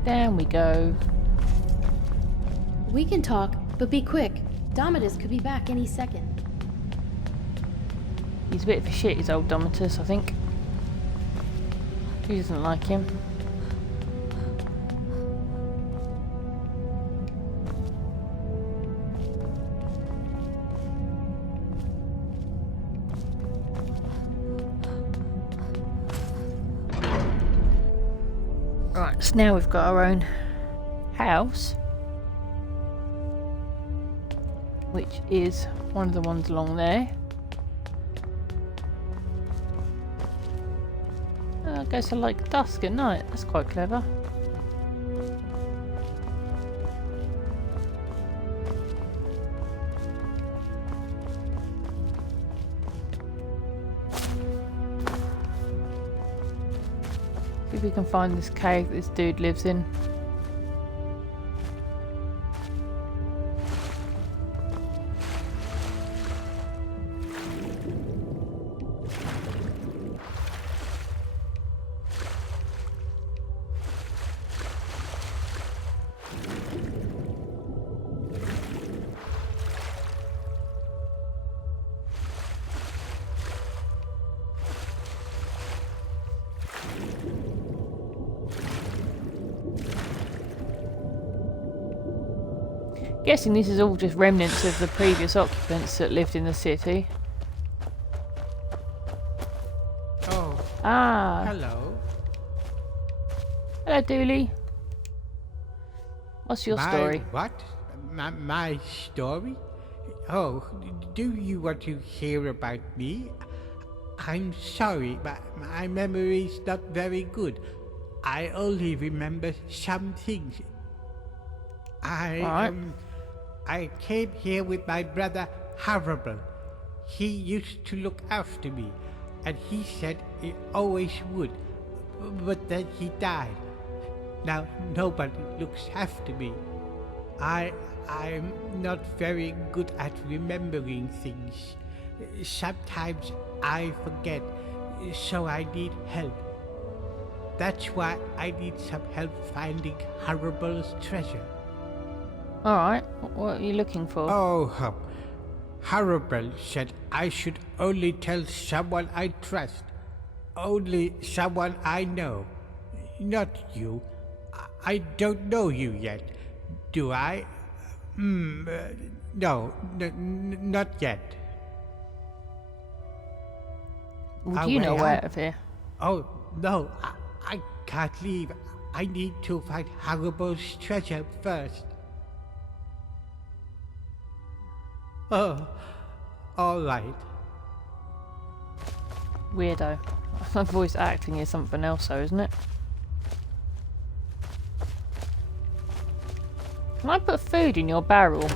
Down we go. We can talk, but be quick. Domitus could be back any second. He's a bit of a shit, his old Domitus, I think. He doesn't like him. Right, so now we've got our own house, which is one of the ones along there. I guess I like dusk at night, that's quite clever. See if we can find this cave this dude lives in. Guessing this is all just remnants of the previous occupants that lived in the city. Oh. Ah. Hello. Hello, Dooley. What's your story? What? My story? Oh, do you want to hear about me? I'm sorry, but my memory's not very good. I only remember some things. I came here with my brother Hannibal. He used to look after me, and he said he always would, but then he died. Now nobody looks after me. I'm not very good at remembering things. Sometimes I forget, so I need help. That's why I need some help finding Hannibal's treasure. Alright, what are you looking for? Oh, Hannibal said I should only tell someone I trust. Only someone I know. Not you. I don't know you yet. Do I? No, not yet. Would you know out of here? Oh, no, I can't leave. I need to find Harrible's treasure first. Oh, all right. Weirdo. My voice acting is something else though, isn't it? Can I put food in your barrel?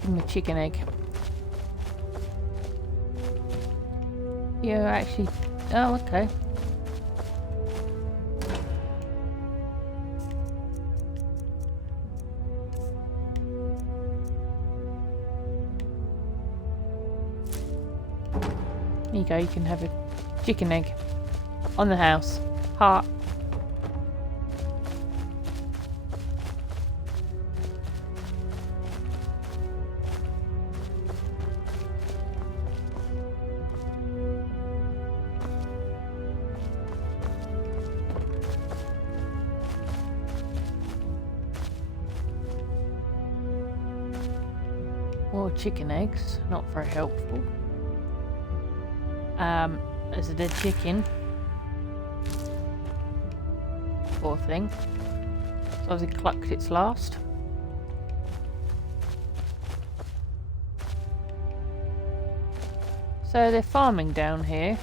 Give him a chicken egg. Yeah, actually. Oh, okay. There you go, you can have a chicken egg on the house. Heart. More chicken eggs, not very helpful. There's a dead chicken. Poor thing. So as it clucked its last. So they're farming down here.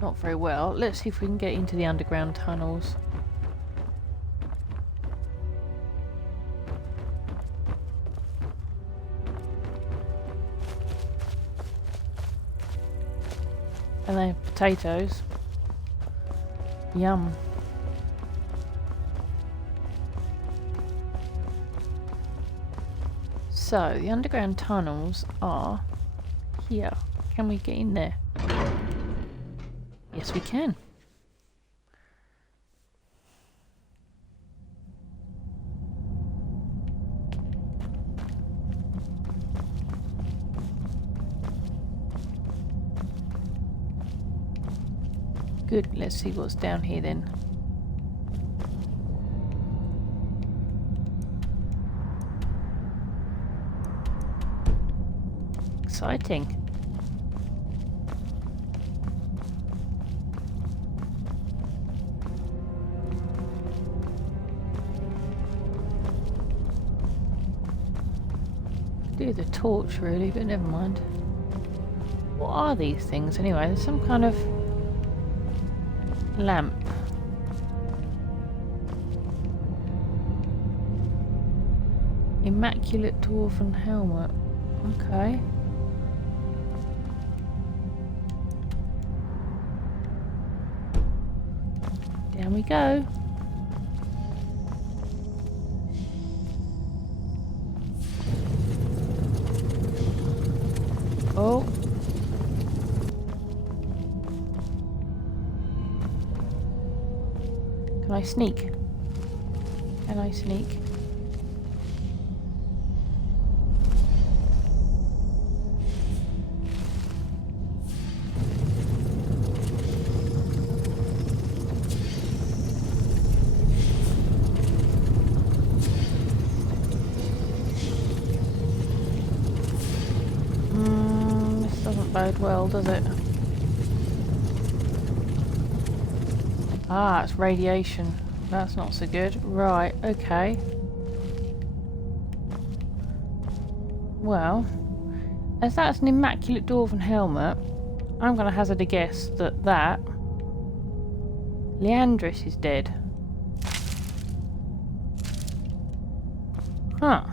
Not very well. Let's see if we can get into the underground tunnels. And they have potatoes. Yum. So, the underground tunnels are here. Can we get in there? Yes, we can. Good, let's see what's down here then. Exciting. Do the torch really, but never mind. What are these things anyway? There's some kind of lamp. Immaculate dwarven helmet. Okay. Down we go. Oh. Can I sneak? Can I sneak? This doesn't bode well, does it? Ah, it's radiation. That's not so good. Right, okay. Well, as that's an immaculate dwarven helmet, I'm going to hazard a guess that Leandris is dead. Huh.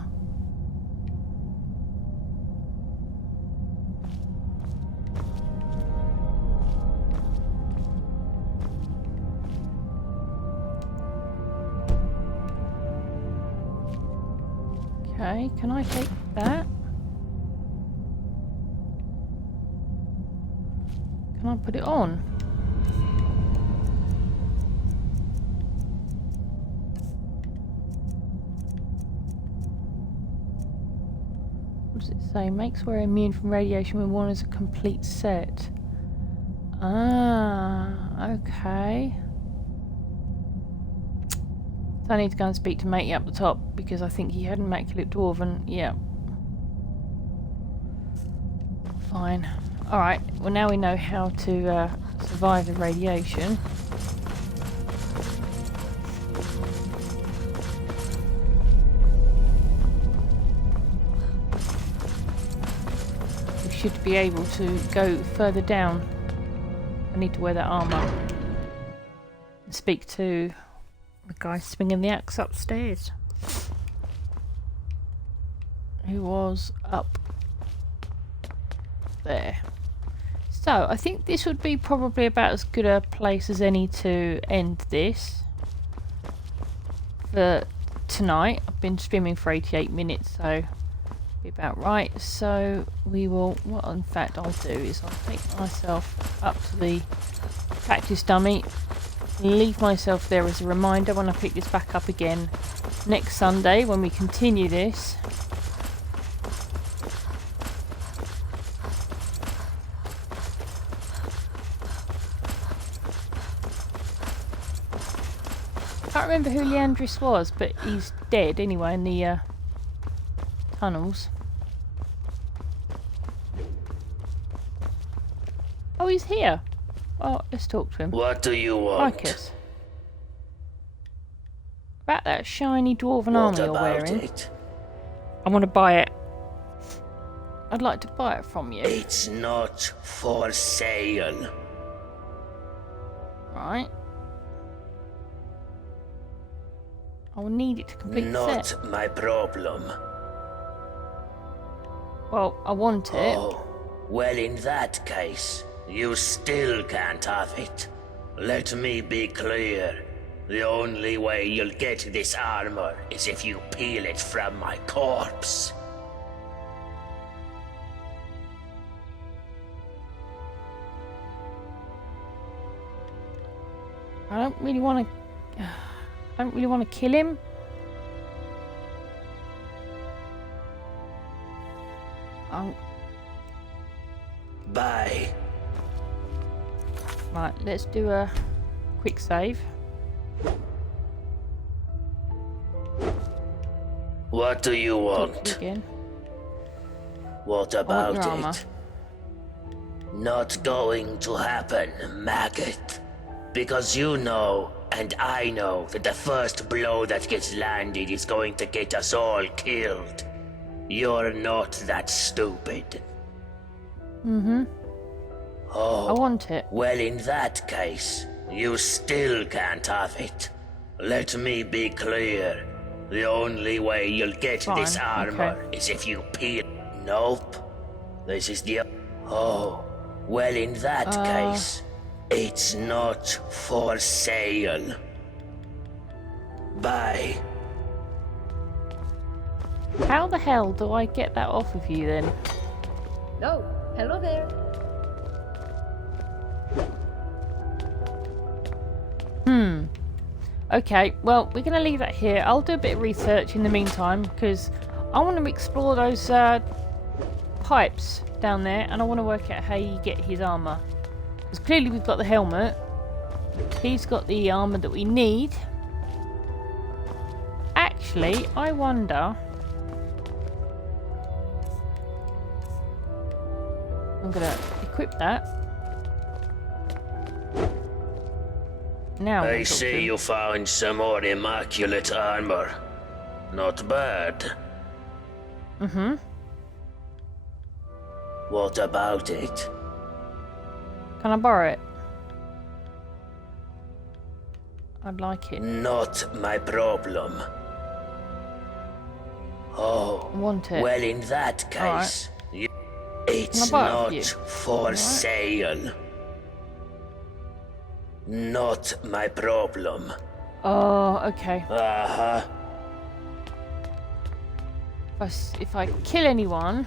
Okay, can I take that? I put it on? What does it say? Makes wearer immune from radiation when worn as a complete set. Ah, okay. So I need to go and speak to Matey up the top because I think he had an Immaculate Dwarven. Yeah. Fine. Alright, well now we know how to survive the radiation. We should be able to go further down. I need to wear that armour. And speak to the guy swinging the axe upstairs. Who was up there. So, I think this would be probably about as good a place as any to end this for tonight. I've been streaming for 88 minutes, so be about right. So we will, what in fact I'll do is I'll take myself up to the practice dummy, leave myself there as a reminder when I pick this back up again next Sunday when we continue this. I can't remember who Leandris was, but he's dead anyway in the tunnels. Oh, he's here. Oh, let's talk to him. What do you want? Lycus. About that shiny dwarven armour you're wearing. It? I want to buy it. I'd like to buy it from you. It's not for sale. Right. I will need it to complete the set. Not my problem. Well, I want it. Oh, well in that case, you still can't have it. Let me be clear. The only way you'll get this armor is if you peel it from my corpse. I don't really want to kill him. Bye. Right, let's do a quick save. What do you want? Again. What about your armor. it? Not going to happen, maggot. Because you know, and I know, that the first blow that gets landed is going to get us all killed. You're not that stupid. Mm-hmm. Oh, I want it. Well, in that case, you still can't have it. Let me be clear. The only way you'll get this armor is if you peel. Nope. This is the... Oh, well, in that case, it's not for sale. Bye. How the hell do I get that off of you then? Oh, hello there. Okay, well, we're going to leave that here. I'll do a bit of research in the meantime, because I want to explore those pipes down there, and I want to work out how you get his armour. Because clearly we've got the helmet. He's got the armour that we need. Actually, I wonder... I'm going to equip that. Now I see you found some more immaculate armor. Not bad. Mm-hmm. What about it? Can I borrow it? I'd like it. Not my problem. Oh, I want it. Well, in that case, it's not for sale. Not my problem. Oh, okay. Uh-huh. If I kill anyone...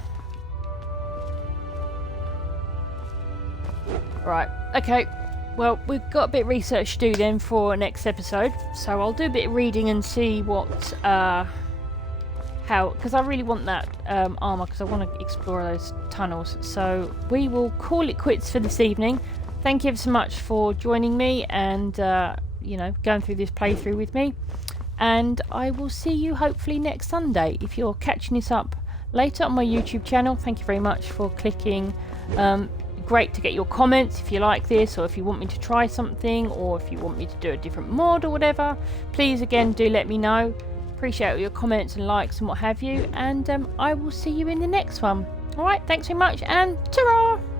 Right, okay. Well, we've got a bit of research to do then for next episode. So I'll do a bit of reading and see what, because I really want that armour, because I want to explore those tunnels. So we will call it quits for this evening. Thank you ever so much for joining me and, going through this playthrough with me. And I will see you hopefully next Sunday. If you're catching this up later on my YouTube channel, thank you very much for clicking. Great to get your comments if you like this, or if you want me to try something, or if you want me to do a different mod or whatever. Please again do let me know. Appreciate all your comments and likes and what have you, and I will see you in the next one. Alright, thanks very much, and ta-ra!